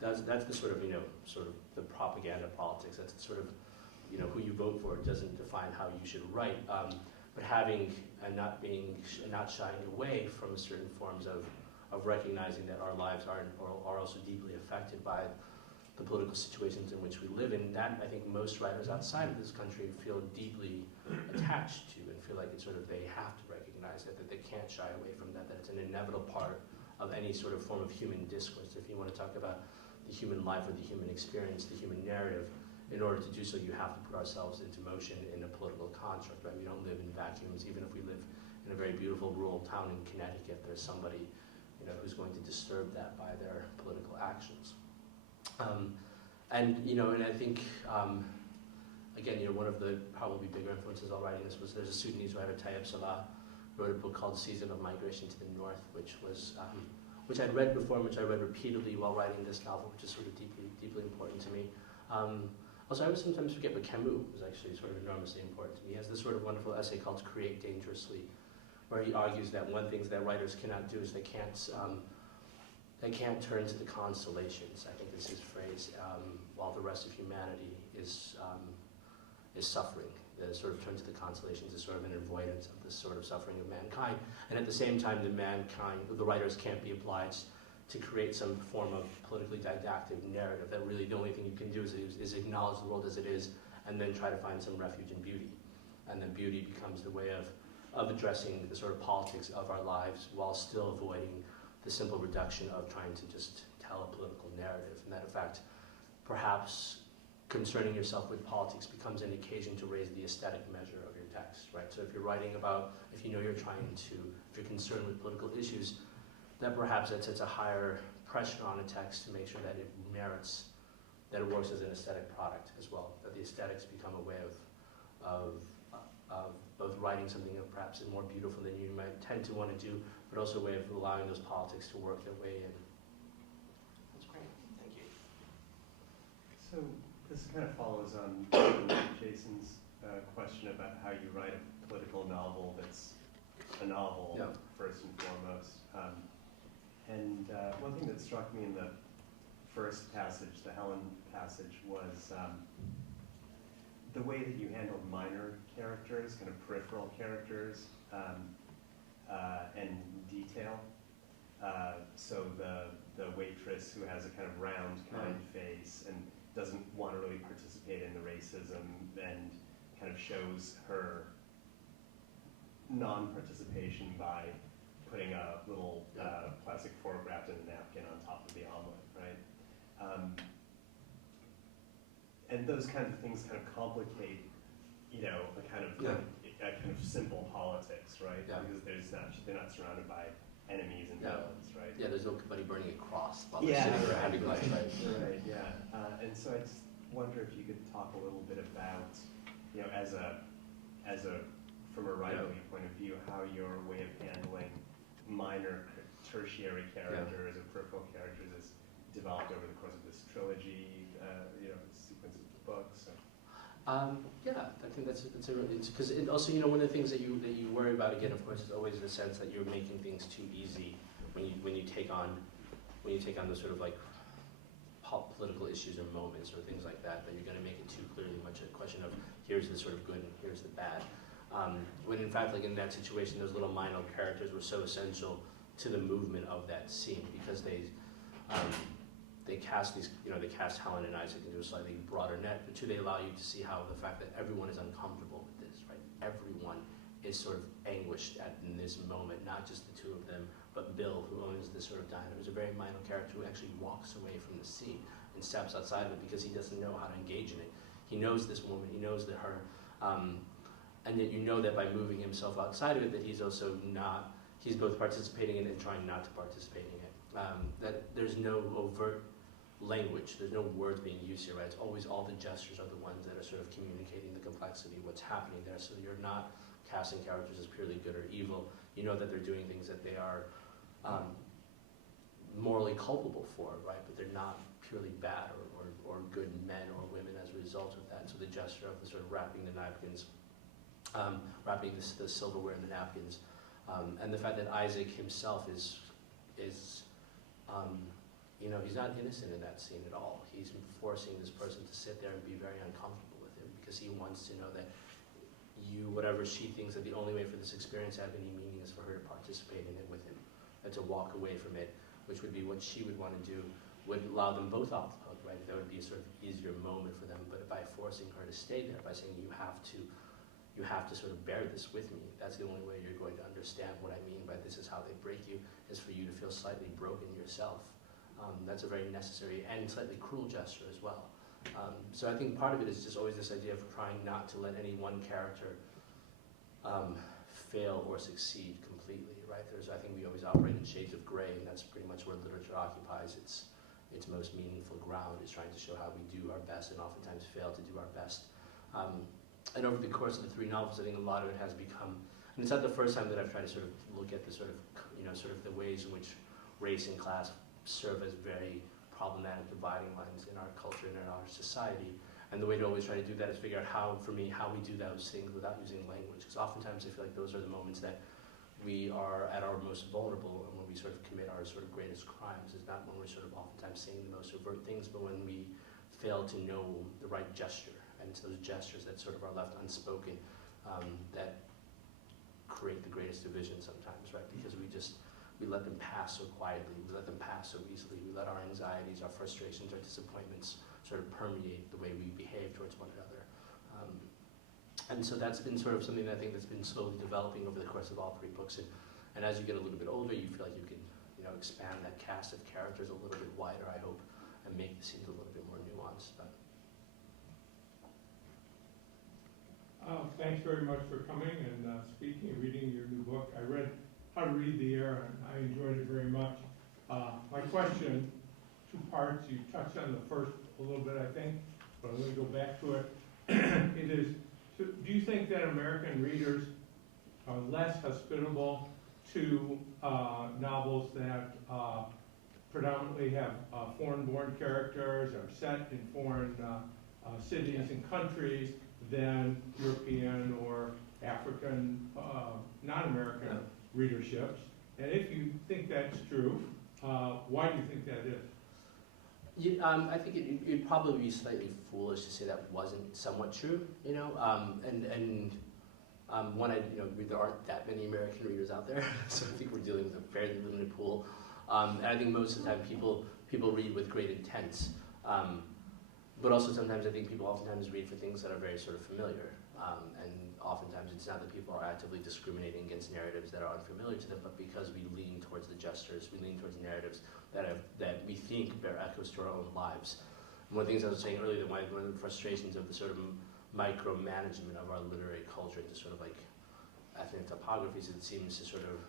That's the sort of the propaganda politics. That's the sort of who you vote for doesn't define how you should write. But having and not shying away from certain forms of recognizing that our lives are also deeply affected by the political situations in which we live in, that I think most writers outside of this country feel deeply attached to, and feel like it's they have to recognize that they can't shy away from that it's an inevitable part of any sort of form of human discourse. If you want to talk about the human life or the human experience, the human narrative, in order to do so, you have to put ourselves into motion in a political construct, right? We don't live in vacuums. Even if we live in a very beautiful rural town in Connecticut, there's somebody, who's going to disturb that by their political actions. And I think, again, one of the probably bigger influences while writing this was there's a Sudanese writer, Tayyip Salah, wrote a book called Season of Migration to the North, which I'd read before, which I read repeatedly while writing this novel, which is sort of deeply important to me. Also, I would sometimes forget, but Camus was actually sort of enormously important to me. He has this sort of wonderful essay called Create Dangerously, where he argues that one thing that writers cannot do is they can't turn to the constellations, I think is his phrase, while the rest of humanity is suffering. They sort of turn to the constellations as sort of an avoidance of this sort of suffering of mankind. And at the same time, the writers can't be obliged to create some form of politically didactic narrative that really the only thing you can do is acknowledge the world as it is and then try to find some refuge in beauty. And then beauty becomes the way of addressing the sort of politics of our lives while still avoiding the simple reduction of trying to just tell a political narrative. And that, in fact, perhaps concerning yourself with politics becomes an occasion to raise the aesthetic measure of your text, right? So if you're writing about, if you're concerned with political issues, that perhaps that sets a higher pressure on a text to make sure that it merits, that it works as an aesthetic product as well, that the aesthetics become a way of both writing something perhaps more beautiful than you might tend to want to do, but also a way of allowing those politics to work their way in. That's great, thank you. So this kind of follows on Jason's question about how you write a political novel that's a novel, yeah, first and foremost. And one thing that struck me in the first passage, the Helen passage, was the way that you handled minor characters, kind of peripheral characters, and detail. So the waitress who has a kind of round, kind face and doesn't want to really participate in the racism and kind of shows her non-participation by putting a little plastic fork wrapped in a napkin on top of the omelet, right? And those kinds of things kind of complicate, a kind of simple politics, right? Yeah. Because they're not surrounded by enemies and villains, right? Yeah, there's nobody burning a cross while they're sitting there having lunch, right? Right, yeah. And so I just wonder if you could talk a little bit about, from a writerly point of view, how your way of handling minor tertiary characters or peripheral characters is developed over the course of this trilogy, sequence of books. So. Yeah, I think that's because also one of the things that you worry about again, of course, is always the sense that you're making things too easy when you take on those sort of like political issues or moments or things like that you're going to make it too clearly much a question of here's the sort of good and here's the bad. When in fact, like in that situation, those little minor characters were so essential to the movement of that scene because they cast these, they cast Helen and Isaac into a slightly broader net, but two, they allow you to see how the fact that everyone is uncomfortable with this, right? Everyone is sort of anguished in this moment, not just the two of them, but Bill, who owns this sort of diner, who's a very minor character who actually walks away from the scene and steps outside of it because he doesn't know how to engage in it. He knows this woman, he knows that her, and yet you know that by moving himself outside of it, that he's also not, he's both participating in it and trying not to participate in it. That there's no overt language, there's no words being used here, right? It's always all the gestures are the ones that are sort of communicating the complexity of what's happening there, so you're not casting characters as purely good or evil. You know that they're doing things that they are morally culpable for, right? But they're not purely bad or good men or women as a result of that. So the gesture of the sort of wrapping the napkins, wrapping the silverware in the napkins, and the fact that Isaac himself is he's not innocent in that scene at all. He's forcing this person to sit there and be very uncomfortable with him because he wants to know that whatever she thinks that the only way for this experience to have any meaning is for her to participate in it with him and to walk away from it, which would be what she would want to do, would allow them both off the hook, right? That would be a sort of easier moment for them, but by forcing her to stay there, by saying you have to sort of bear this with me, that's the only way you're going to understand what I mean by this is how they break you, is for you to feel slightly broken yourself. That's a very necessary and slightly cruel gesture as well. So I think part of it is just always this idea of trying not to let any one character fail or succeed completely, right? I think we always operate in shades of gray, and that's pretty much where literature occupies its most meaningful ground, is trying to show how we do our best and oftentimes fail to do our best. And over the course of the 3 novels, I think a lot of it has become, and it's not the first time that I've tried to sort of look at the sort of the ways in which race and class serve as very problematic dividing lines in our culture and in our society. And the way to always try to do that is figure out how we do those things without using language. Because oftentimes I feel like those are the moments that we are at our most vulnerable, and when we sort of commit our sort of greatest crimes is not when we're sort of oftentimes saying the most overt things, but when we fail to know the right gesture. And it's those gestures that sort of are left unspoken that create the greatest division sometimes, right? Because we let them pass so quietly, we let them pass so easily, we let our anxieties, our frustrations, our disappointments sort of permeate the way we behave towards one another. And so that's been sort of something that I think that's been slowly developing over the course of all 3 books. And as you get a little bit older, you feel like you can expand that cast of characters a little bit wider, I hope, and make the scenes a little bit more nuanced. But thanks very much for coming and speaking and reading your new book. I read How to Read the Air, and I enjoyed it very much. My question, 2 parts. You touched on the first a little bit, I think, but I'm going to go back to it. It is, do you think that American readers are less hospitable to novels that predominantly have foreign-born characters, are set in foreign cities and countries than European or African, non-American readerships? And if you think that's true, why do you think that is? I think it'd probably be slightly foolish to say that wasn't somewhat true, one, there aren't that many American readers out there, so I think we're dealing with a fairly limited pool. And I think most of the time people read with great intent, but also sometimes I think people oftentimes read for things that are very sort of familiar, and oftentimes it's not that people are actively discriminating against narratives that are unfamiliar to them, but because we lean towards the gestures, we lean towards narratives that we think bear echoes to our own lives. And one of the things I was saying earlier, that one of the frustrations of the sort of micromanagement of our literary culture into sort of like ethnic topographies, it seems to sort of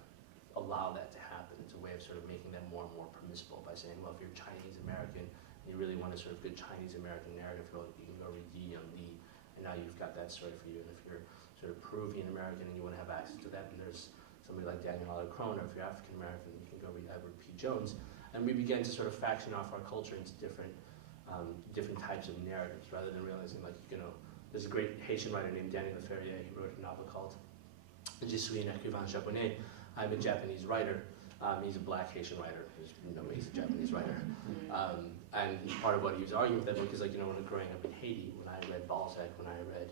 allow that to happen. It's a way of sort of making them more and more permissible by saying, well, if you're Chinese American, you really want a sort of good Chinese American narrative, you can go read Yi Young Lee, and now you've got that story for you. And if you're sort of Peruvian American and you want to have access to that, and there's somebody like Daniel Alarcón, or if you're African American, you can go read Edward P. Jones. And we began to sort of faction off our culture into different types of narratives, rather than realizing, like, there's a great Haitian writer named Daniel Leferrier. He wrote a novel called Je suis un écrivain japonais. I'm a Japanese writer. He's a black Haitian writer. There's no way he's a Japanese writer. And part of what he was arguing with that book is, like, when growing up in Haiti, when I read Balzac, when I read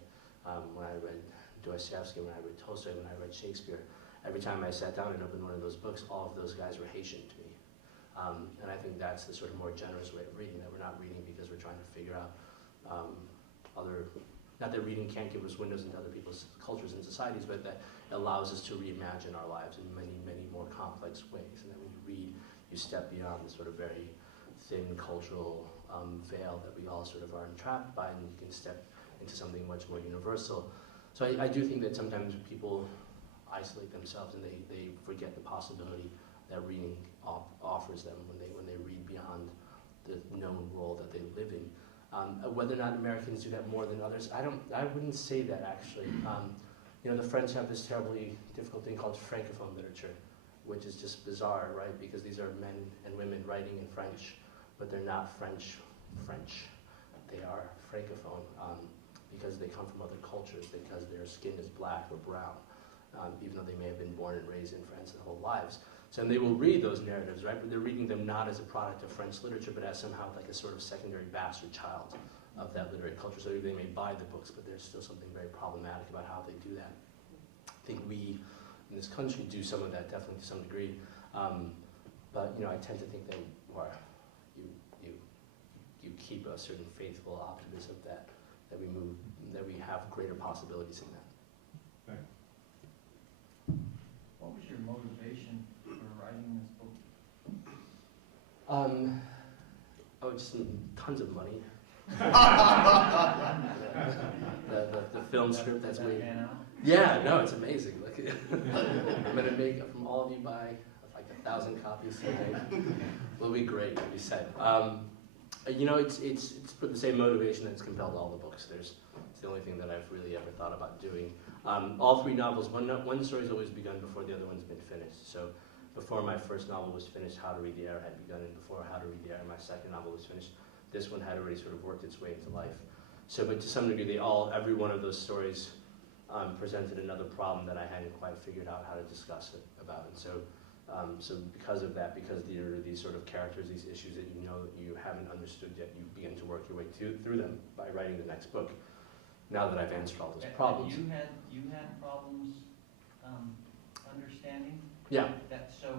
Dostoevsky, when I read Tolstoy, when I read Shakespeare, every time I sat down and opened one of those books, all of those guys were Haitian to me. And I think that's the sort of more generous way of reading, that we're not reading because we're trying to figure out not that reading can't give us windows into other people's cultures and societies, but that allows us to reimagine our lives in many, many more complex ways. And that when you read, you step beyond the sort of very thin cultural veil that we all sort of are entrapped by, and you can step into something much more universal. So I do think that sometimes people isolate themselves and they forget the possibility that reading offers them when they read beyond the known world that they live in. Whether or not Americans do that more than others, I wouldn't say that, actually. The French have this terribly difficult thing called francophone literature, which is just bizarre, right? Because these are men and women writing in French, but they're not French. They are Francophone because they come from other cultures, because their skin is black or brown, even though they may have been born and raised in France their whole lives. So and they will read those narratives, right? But they're reading them not as a product of French literature, but as somehow like a sort of secondary bastard child of that literary culture. So they may buy the books, but there's still something very problematic about how they do that. I think we, in this country, do some of that, definitely to some degree. But I tend to think that you keep a certain faithful optimism that we have greater possibilities in that. What was your motivation for writing this book? Just tons of money. the film script that's made. Yeah, no, it's amazing. Like, I'm gonna make from all of you buy like 1,000 copies today. It'll be great. It'll be set. It's for the same motivation that's compelled all the books. It's the only thing that I've really ever thought about doing. All three novels, one story's always begun before the other one's been finished. So before my first novel was finished, How to Read the Air had begun, and before How to Read the Air, my second novel was finished. This one had already sort of worked its way into life. So, but to some degree, every one of those stories presented another problem that I hadn't quite figured out how to discuss it about. And so because of that, because there are these sort of characters, these issues that you haven't understood yet, you begin to work your way through them by writing the next book. Now that I've answered all those problems. You had problems understanding? Yeah. So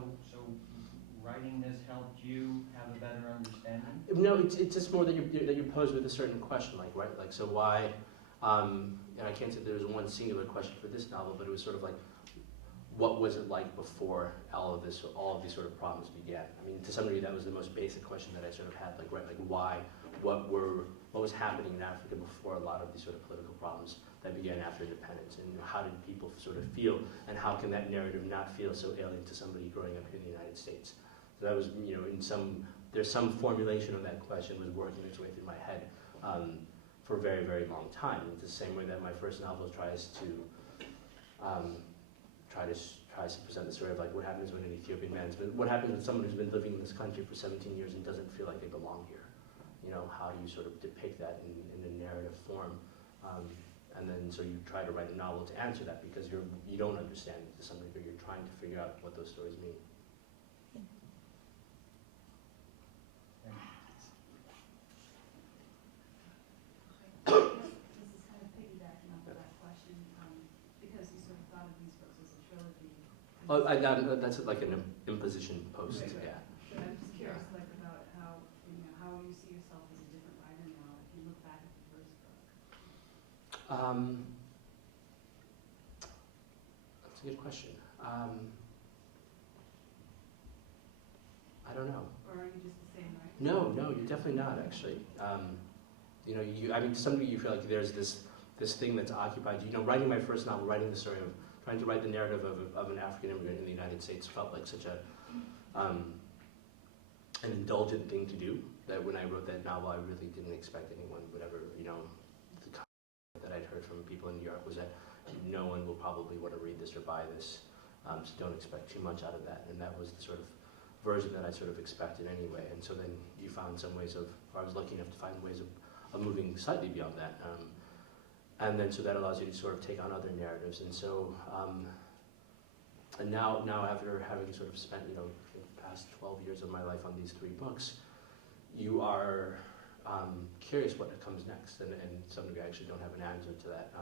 writing this helped you have a better understanding? No, it's just more that you're posed with a certain question, like, right? Like, so why, and I can't say there was one singular question for this novel, but it was sort of like, what was it like before all of these sort of problems began? I mean, to some degree, that was the most basic question that I sort of had, like, right, like why, what was happening in Africa before a lot of these sort of political problems that began after independence, and how did people sort of feel, and how can that narrative not feel so alien to somebody growing up here in the United States? So that was, there's some formulation of that question was working its way through my head for a very, very long time. It's the same way that my first novel tries to present the story of like what happens when an Ethiopian what happens when someone who's been living in this country for 17 years and doesn't feel like they belong here. How do you sort of depict that in a narrative form? And then so you try to write a novel to answer that because you don't understand it to some degree. You're trying to figure out what those stories mean. This is kind of piggybacking off of that question, because you sort of thought of these books as a trilogy. That's like an imposition post, Right. yeah. But I'm just curious, like, about how you see yourself as a different writer now, if you look back at the first book. That's a good question. I don't know. Or are you just the same writer? No, you're definitely not, actually. To some degree you feel like there's this thing that's occupied you. Writing my first novel, writing the story of, trying to write the narrative of an African immigrant in the United States felt like such an indulgent thing to do, that when I wrote that novel, I really didn't expect anyone would ever, the comment that I'd heard from people in New York was that no one will probably want to read this or buy this, so don't expect too much out of that. And that was the sort of version that I sort of expected anyway. And so then you found some ways I was lucky enough to find ways of moving slightly beyond that. And then so that allows you to sort of take on other narratives. And so, and now after having sort of spent, the past 12 years of my life on these 3 books, you are curious what comes next. And some degree I actually don't have an answer to that.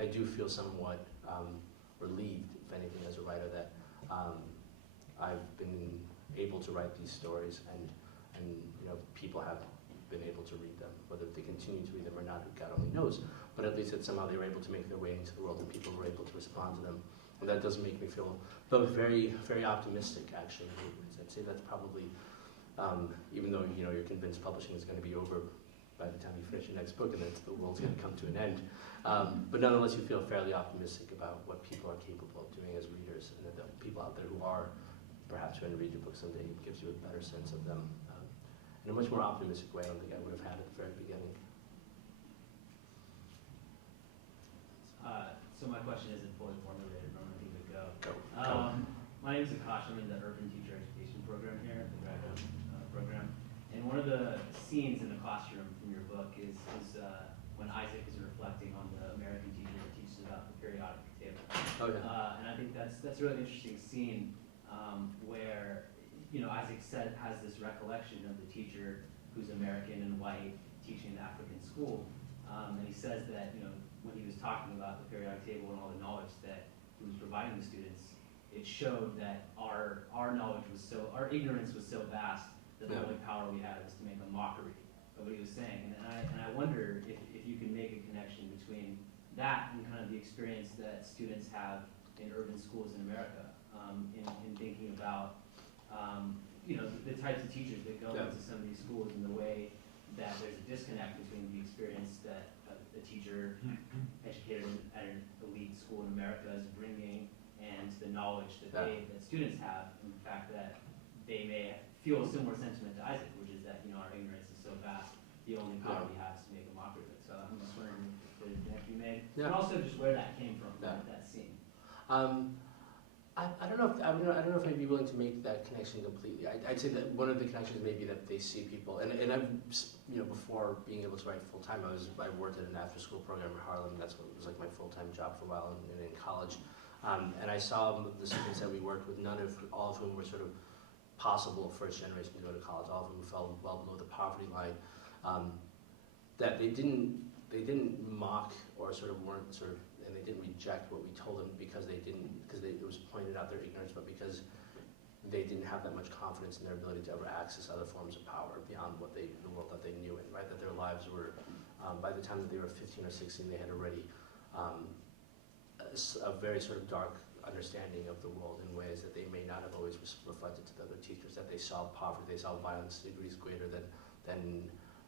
I do feel somewhat relieved, if anything, as a writer that I've been able to write these stories and people have been able to read them. Whether they continue to read them or not, God only knows. But at least that somehow they were able to make their way into the world and people were able to respond to them. And that does make me feel very, very optimistic, actually. I'd say that's probably, even though you're convinced publishing is going to be over by the time you finish your next book and the world's going to come to an end. But nonetheless, you feel fairly optimistic about what people are capable of doing as readers, and that the people out there who are perhaps going to read your book someday gives you a better sense of them in a much more optimistic way I don't think I would have had at the very beginning. So my question isn't fully formulated, but I'm going to give it a go. Go. My name is Akash. I'm in the Urban Teacher Education program here at the graduate program. And one of the scenes in the classroom from your book is when Isaac is reflecting on the American teacher that teaches about the periodic table. Oh yeah. And I think that's a really interesting scene where Isaac has this recollection of the teacher who's American and white teaching an African school, and he says that when he was talking about the periodic table and all the knowledge that he was providing the students, it showed that our ignorance was so vast that the only power we had was to make a mockery of what he was saying. And I wonder if you can make a connection between that and kind of the experience that students have in urban schools in America, in thinking about the types of teachers that go into some of these schools and the way that there's a disconnect between the experience that a teacher educated at an elite school in America is bringing and the knowledge that students have, and the fact that they may feel a similar sentiment to Isaac, which is that our ignorance is so vast, the only power we have is to make a mockery of it. So I'm just wondering if there's a connection you made, and also just where that came from, that scene. I don't know if I don't know if I'd be willing to make that connection completely. I'd say that one of the connections may be that they see people, and I've before being able to write full time, I worked at an after school program in Harlem. That's what was like my full time job for a while in college, and I saw the students that we worked with, all of whom were sort of possible first generation to go to college. All of whom fell well below the poverty line. That they didn't mock or sort of weren't sort of. And they didn't reject what we told them because it was pointed out their ignorance, but because they didn't have that much confidence in their ability to ever access other forms of power beyond the world that they knew in, right? That their lives were, by the time that they were 15 or 16, they had already a very sort of dark understanding of the world in ways that they may not have always reflected to the other teachers, that they saw poverty, they saw violence degrees greater than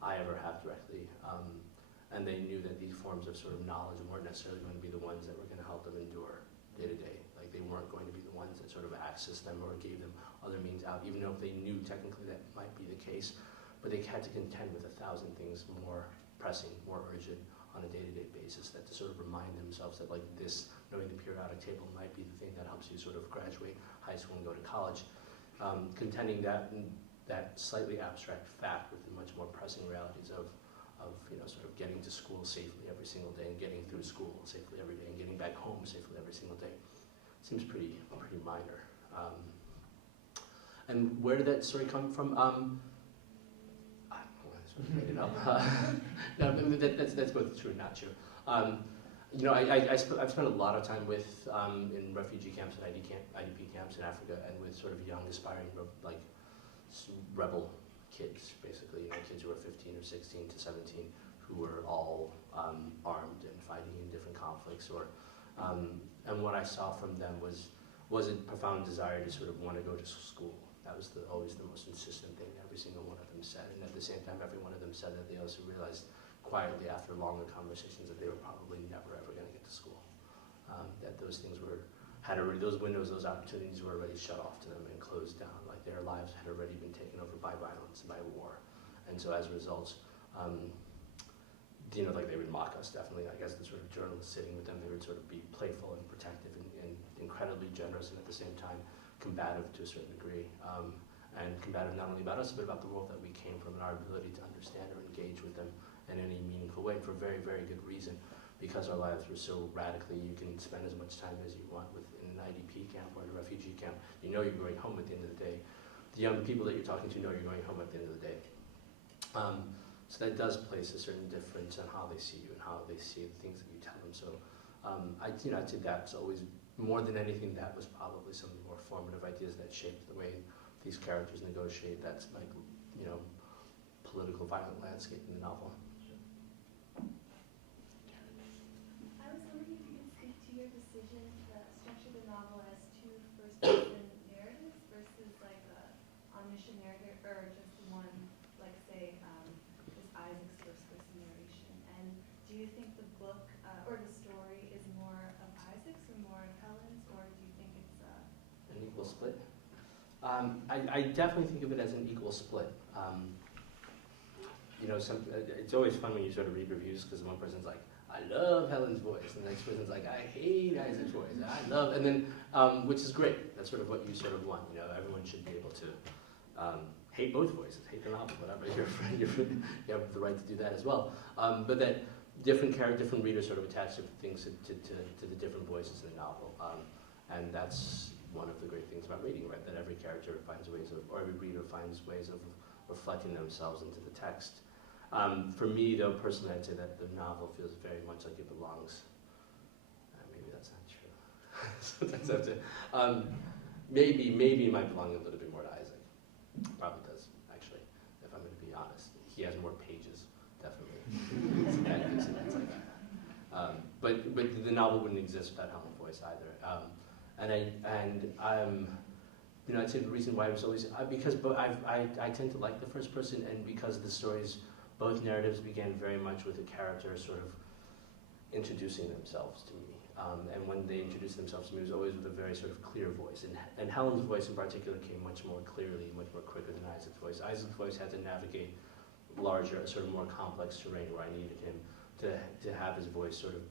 I ever have directly. And they knew that these forms of sort of knowledge weren't necessarily going to be the ones that were going to help them endure day to day. Like they weren't going to be the ones that sort of accessed them or gave them other means out, even though they knew technically that might be the case. But they had to contend with 1,000 things more pressing, more urgent on a day-to-day basis, that to sort of remind themselves that like this, knowing the periodic table might be the thing that helps you sort of graduate high school and go to college. Contending that slightly abstract fact with the much more pressing realities of sort of getting to school safely every single day and getting through school safely every day and getting back home safely every single day seems pretty minor. And where did that story come from? I sort of made it up. No, I mean, that's both true and not true. I've spent a lot of time in refugee camps and IDP camps in Africa, and with sort of young, aspiring, like rebel kids, basically, kids who were 15 or 16 to 17, who were all armed and fighting in different conflicts. And what I saw from them was a profound desire to sort of want to go to school. That was always the most insistent thing every single one of them said. And at the same time, every one of them said that they also realized quietly after longer conversations that they were probably never ever going to get to school. That those things those windows, those opportunities were already shut off to them and closed down. Like their lives had already been taken over by violence and by war. And so as a result, like they would mock us definitely. I guess the sort of journalists sitting with them, they would sort of be playful and protective and incredibly generous and at the same time combative to a certain degree. And combative not only about us, but about the world that we came from and our ability to understand or engage with them in any meaningful way for very, very good reason. Because our lives were so radically, you can spend as much time as you want in an IDP camp or in a refugee camp. You know you're going home at the end of the day. The young people that you're talking to know you're going home at the end of the day. So that does place a certain difference on how they see you and how they see the things that you tell them. So I'd say that's always, more than anything, that was probably some of the more formative ideas that shaped the way these characters negotiate that political violent landscape in the novel. I was wondering if you could speak to your decision to structure the novel as two first-person narratives versus like a omniscient narrative, or just one, like say, this Isaac's first-person narration. And do you think the book or the story is more of Isaac's or more of Helen's, or do you think it's an equal split? I definitely think of it as an equal split. It's always fun when you sort of read reviews because one person's like, I love Helen's voice. And the next person's like, I hate Isaac's voice. I love, and then, which is great. That's sort of what you sort of want. You know, everyone should be able to hate both voices, hate the novel, whatever. You have the right to do that as well. But that different readers sort of attach different things to the different voices in the novel. And that's one of the great things about reading, right? That every character finds ways of, or every reader finds ways of reflecting themselves into the text. For me, though, personally, I'd say that the novel feels very much like it belongs. Maybe that's not true. Sometimes I have to. Maybe it might belong a little bit more to Isaac. Probably does, actually, if I'm going to be honest. He has more pages, definitely. But the novel wouldn't exist without Helen's voice either. I'd say the reason why I was always because I tend to like the first person, and because the stories, both narratives began very much with the character sort of introducing themselves to me, and when they introduced themselves to me, it was always with a very sort of clear voice, and Helen's voice in particular came much more clearly, much more quicker than Isaac's voice. Isaac's voice had to navigate larger, sort of more complex terrain where I needed him to have his voice sort of.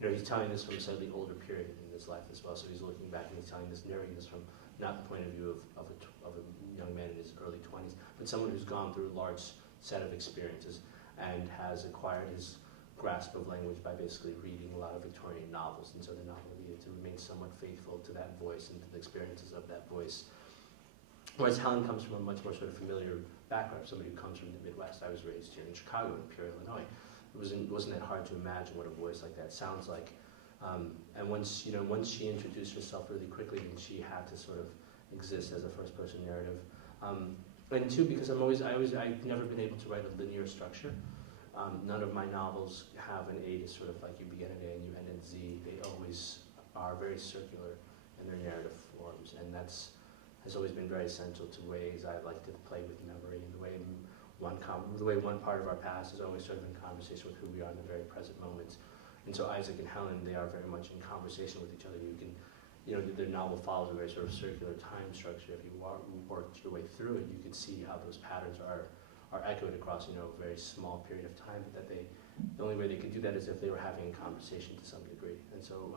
He's telling this from a slightly older period in his life as well, so he's looking back and he's narrating this from not the point of view of a young man in his early 20s, but someone who's gone through a large set of experiences and has acquired his grasp of language by basically reading a lot of Victorian novels, and so the novel needed to remain somewhat faithful to that voice and to the experiences of that voice. Whereas Helen comes from a much more sort of familiar background, somebody who comes from the Midwest. I was raised here in Chicago, in Peoria, Illinois. It wasn't that hard to imagine what a voice like that sounds like. And once she introduced herself really quickly, and she had to sort of exist as a first-person narrative. And two, because I've never been able to write a linear structure. None of my novels have an A to sort of like you begin at A and you end at Z. They always are very circular in their narrative forms, and has always been very essential to ways I like to play with memory, and the way one part of our past is always sort of in conversation with who we are in the very present moments. And so Isaac and Helen, they are very much in conversation with each other. Their novel follows a very sort of circular time structure. If you worked your way through it, you could see how those patterns are echoed across, a very small period of time, but that the only way they could do that is if they were having a conversation to some degree. And so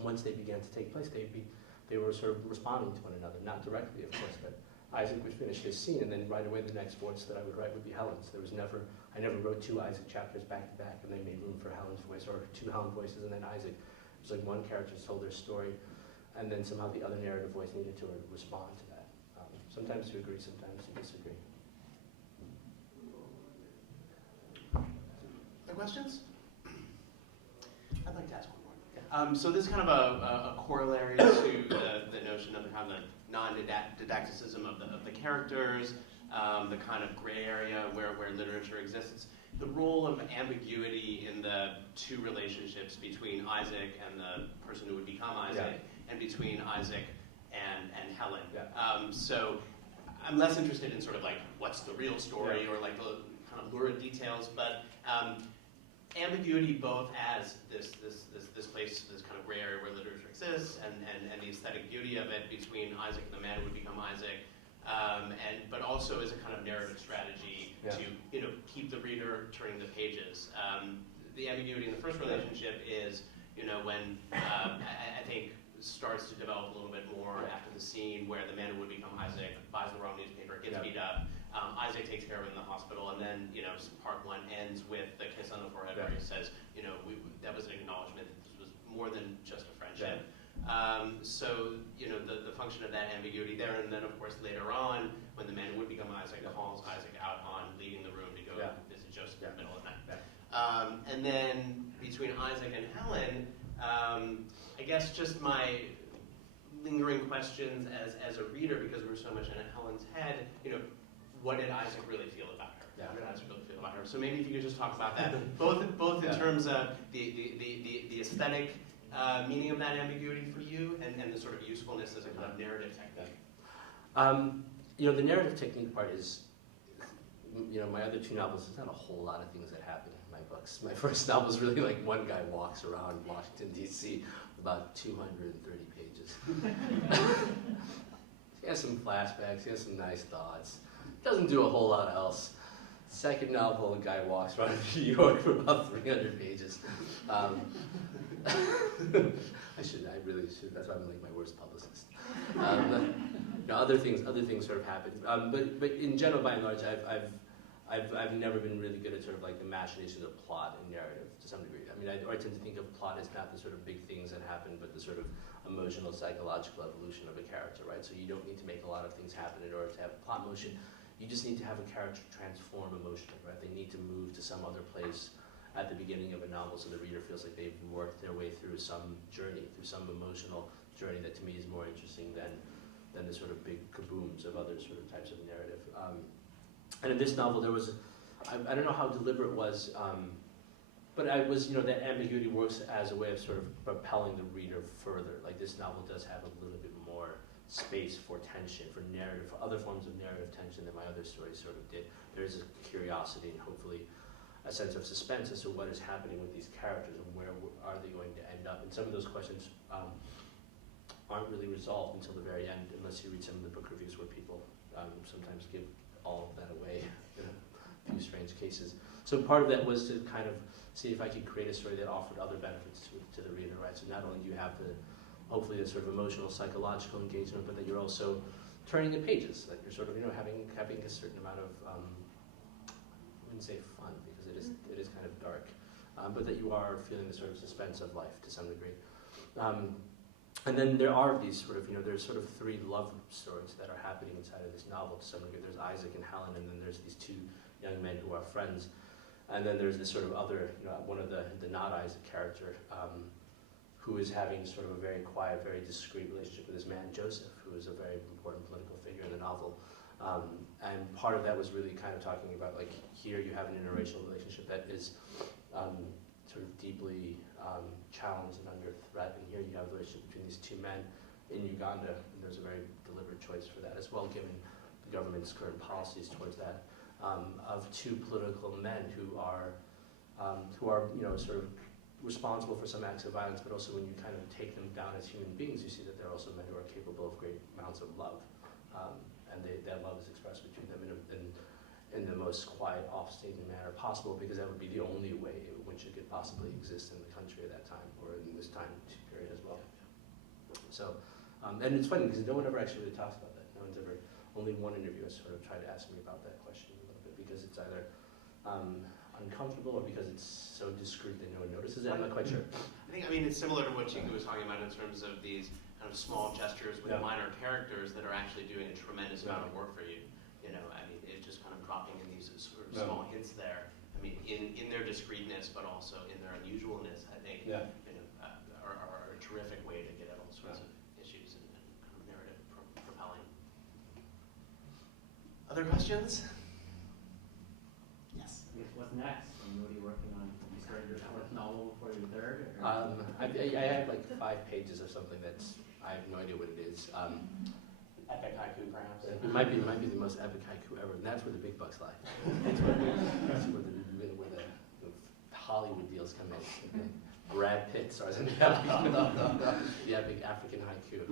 once they began to take place, they were sort of responding to one another, not directly, of course, but Isaac would finish his scene, and then right away the next voice that I would write would be Helen's. I never wrote two Isaac chapters back to back, and they made room for Helen's voice, or two Helen voices, and then Isaac. It was like one character told their story, and then somehow the other narrative voice needed to respond to that. Sometimes to agree, sometimes to disagree. Other questions? I'd like to ask one more. So this is kind of a corollary to the notion of the kind of non-didacticism of the characters, the kind of gray area where literature exists. The role of ambiguity in the two relationships between Isaac and the person who would become Isaac, and between Isaac and Helen. So I'm less interested in sort of like what's the real story or like the kind of lurid details, but ambiguity both as this place, this kind of gray area where literature exists, and the aesthetic beauty of it between Isaac and the man who would become Isaac, but also as a kind of narrative strategy to keep the reader turning the pages. The ambiguity in the first relationship is when I think starts to develop a little bit more after the scene where the man who would become Isaac buys the wrong newspaper, gets beat up. Isaac takes care of it in the hospital, and then part one ends with the kiss on the forehead where he says, that was an acknowledgement that this was more than just a friendship. So the function of that ambiguity there, and then of course later on when the man who would become Isaac calls Isaac out on leaving the room to go visit Joseph in the middle of the night. And then between Isaac and Helen, I guess just my lingering questions as a reader, because we're so much in Helen's head, what did Isaac really feel about her? What did Isaac really feel about her? So maybe if you could just talk about that, both in terms of the aesthetic meaning of that ambiguity for you, and the sort of usefulness as a kind of narrative technique. The narrative technique part is, my other two novels, there's not a whole lot of things that happen in my books. My first novel is really like one guy walks around Washington, D.C., about 230 pages. He has some flashbacks, he has some nice thoughts. Doesn't do a whole lot else. second novel, a guy walks around New York for about 300 pages. I really should. That's why I'm like my worst publicist. Other things sort of happen. But in general, by and large, I've never been really good at sort of like the machinations of plot and narrative to some degree. I mean, I tend to think of plot as not the sort of big things that happen, but the sort of emotional, psychological evolution of a character, right? So you don't need to make a lot of things happen in order to have plot motion. You just need to have a character transform emotionally, right? They need to move to some other place at the beginning of a novel so the reader feels like they've worked their way through some journey, through some emotional journey that to me is more interesting than the sort of big kabooms of other sort of types of narrative. And in this novel, there was, I don't know how deliberate it was, but I was, that ambiguity works as a way of sort of propelling the reader further. Like this novel does have a little bit more space for tension, for narrative, for other forms of narrative tension than my other stories sort of did. There's a curiosity and hopefully a sense of suspense as to what is happening with these characters and where are they going to end up. And some of those questions aren't really resolved until the very end, unless you read some of the book reviews where people sometimes give all of that away in a few strange cases. So part of that was to kind of see if I could create a story that offered other benefits to the reader, right? So not only do you have hopefully the sort of emotional, psychological engagement, but that you're also turning the pages, that you're sort of, having a certain amount of, I wouldn't say fun, because it is kind of dark, but that you are feeling the sort of suspense of life to some degree. And then there are these sort of, there's sort of three love stories that are happening inside of this novel to some degree. There's Isaac and Helen, and then there's these two young men who are friends. And then there's this sort of other, one of the not Isaac character, who is having sort of a very quiet, very discreet relationship with this man, Joseph, who is a very important political figure in the novel. And part of that was really kind of talking about, like, here you have an interracial relationship that is sort of deeply challenged and under threat, and here you have a relationship between these two men in Uganda, and there's a very deliberate choice for that as well, given the government's current policies towards that, of two political men who are sort of responsible for some acts of violence, but also when you kind of take them down as human beings, you see that they're also men who are capable of great amounts of love, and that love is expressed between them in the most quiet, off-statement manner possible, because that would be the only way in which it could possibly exist in the country at that time, or in this time period as well. So, and it's funny, because no one ever actually really talks about that. No one's ever, only one interview has sort of tried to ask me about that question a little bit, because it's either uncomfortable or because it's so discreet that no one notices it. I'm not quite sure. I mean, it's similar to what Chico was talking about in terms of these kind of small gestures with minor characters that are actually doing a tremendous amount of work for you. I mean, it's just kind of dropping in these sort of small hints there. I mean, in their discreetness, but also in their unusualness, I think, are a terrific way to get at all sorts of issues and kind of narrative propelling. Other questions? Yes. I guess what's next? What are you working on? Have you started your fourth novel before your third? I have like 5 pages of something that's, I have no idea what it is. Epic haiku, perhaps? It might be the most epic haiku ever, and that's where the big bucks lie. That's where the Hollywood deals come in. Okay. Brad Pitt stars in the epic African haiku.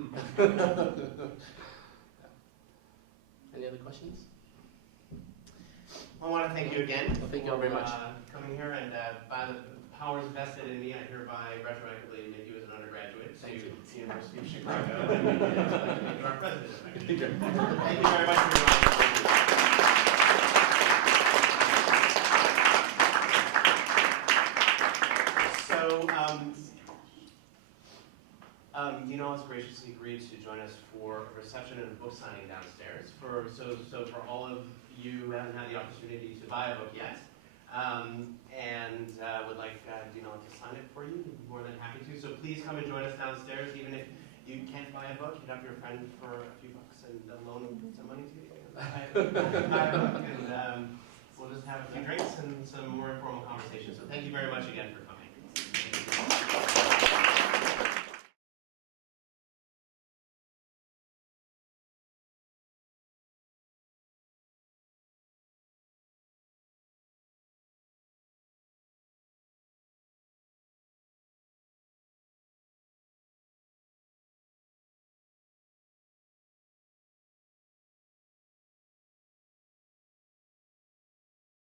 Any other questions? I want to thank you again. Well, thank you all very much. Coming here, and by the powers vested in me, I hereby retroactively admit you as an undergraduate to the University of Chicago. And you are president. Thank you very much for your So, Dinaw has graciously agreed to join us for a reception and a book signing downstairs. So for all of you who haven't had the opportunity to buy a book yet, and would like Dinaw to sign it for you, we'd be more than happy to. So please come and join us downstairs, even if you can't buy a book. Hit up your friend for a few bucks and loan some money to you. Buy a book, and we'll just have a few drinks and some more informal conversations. So thank you very much again for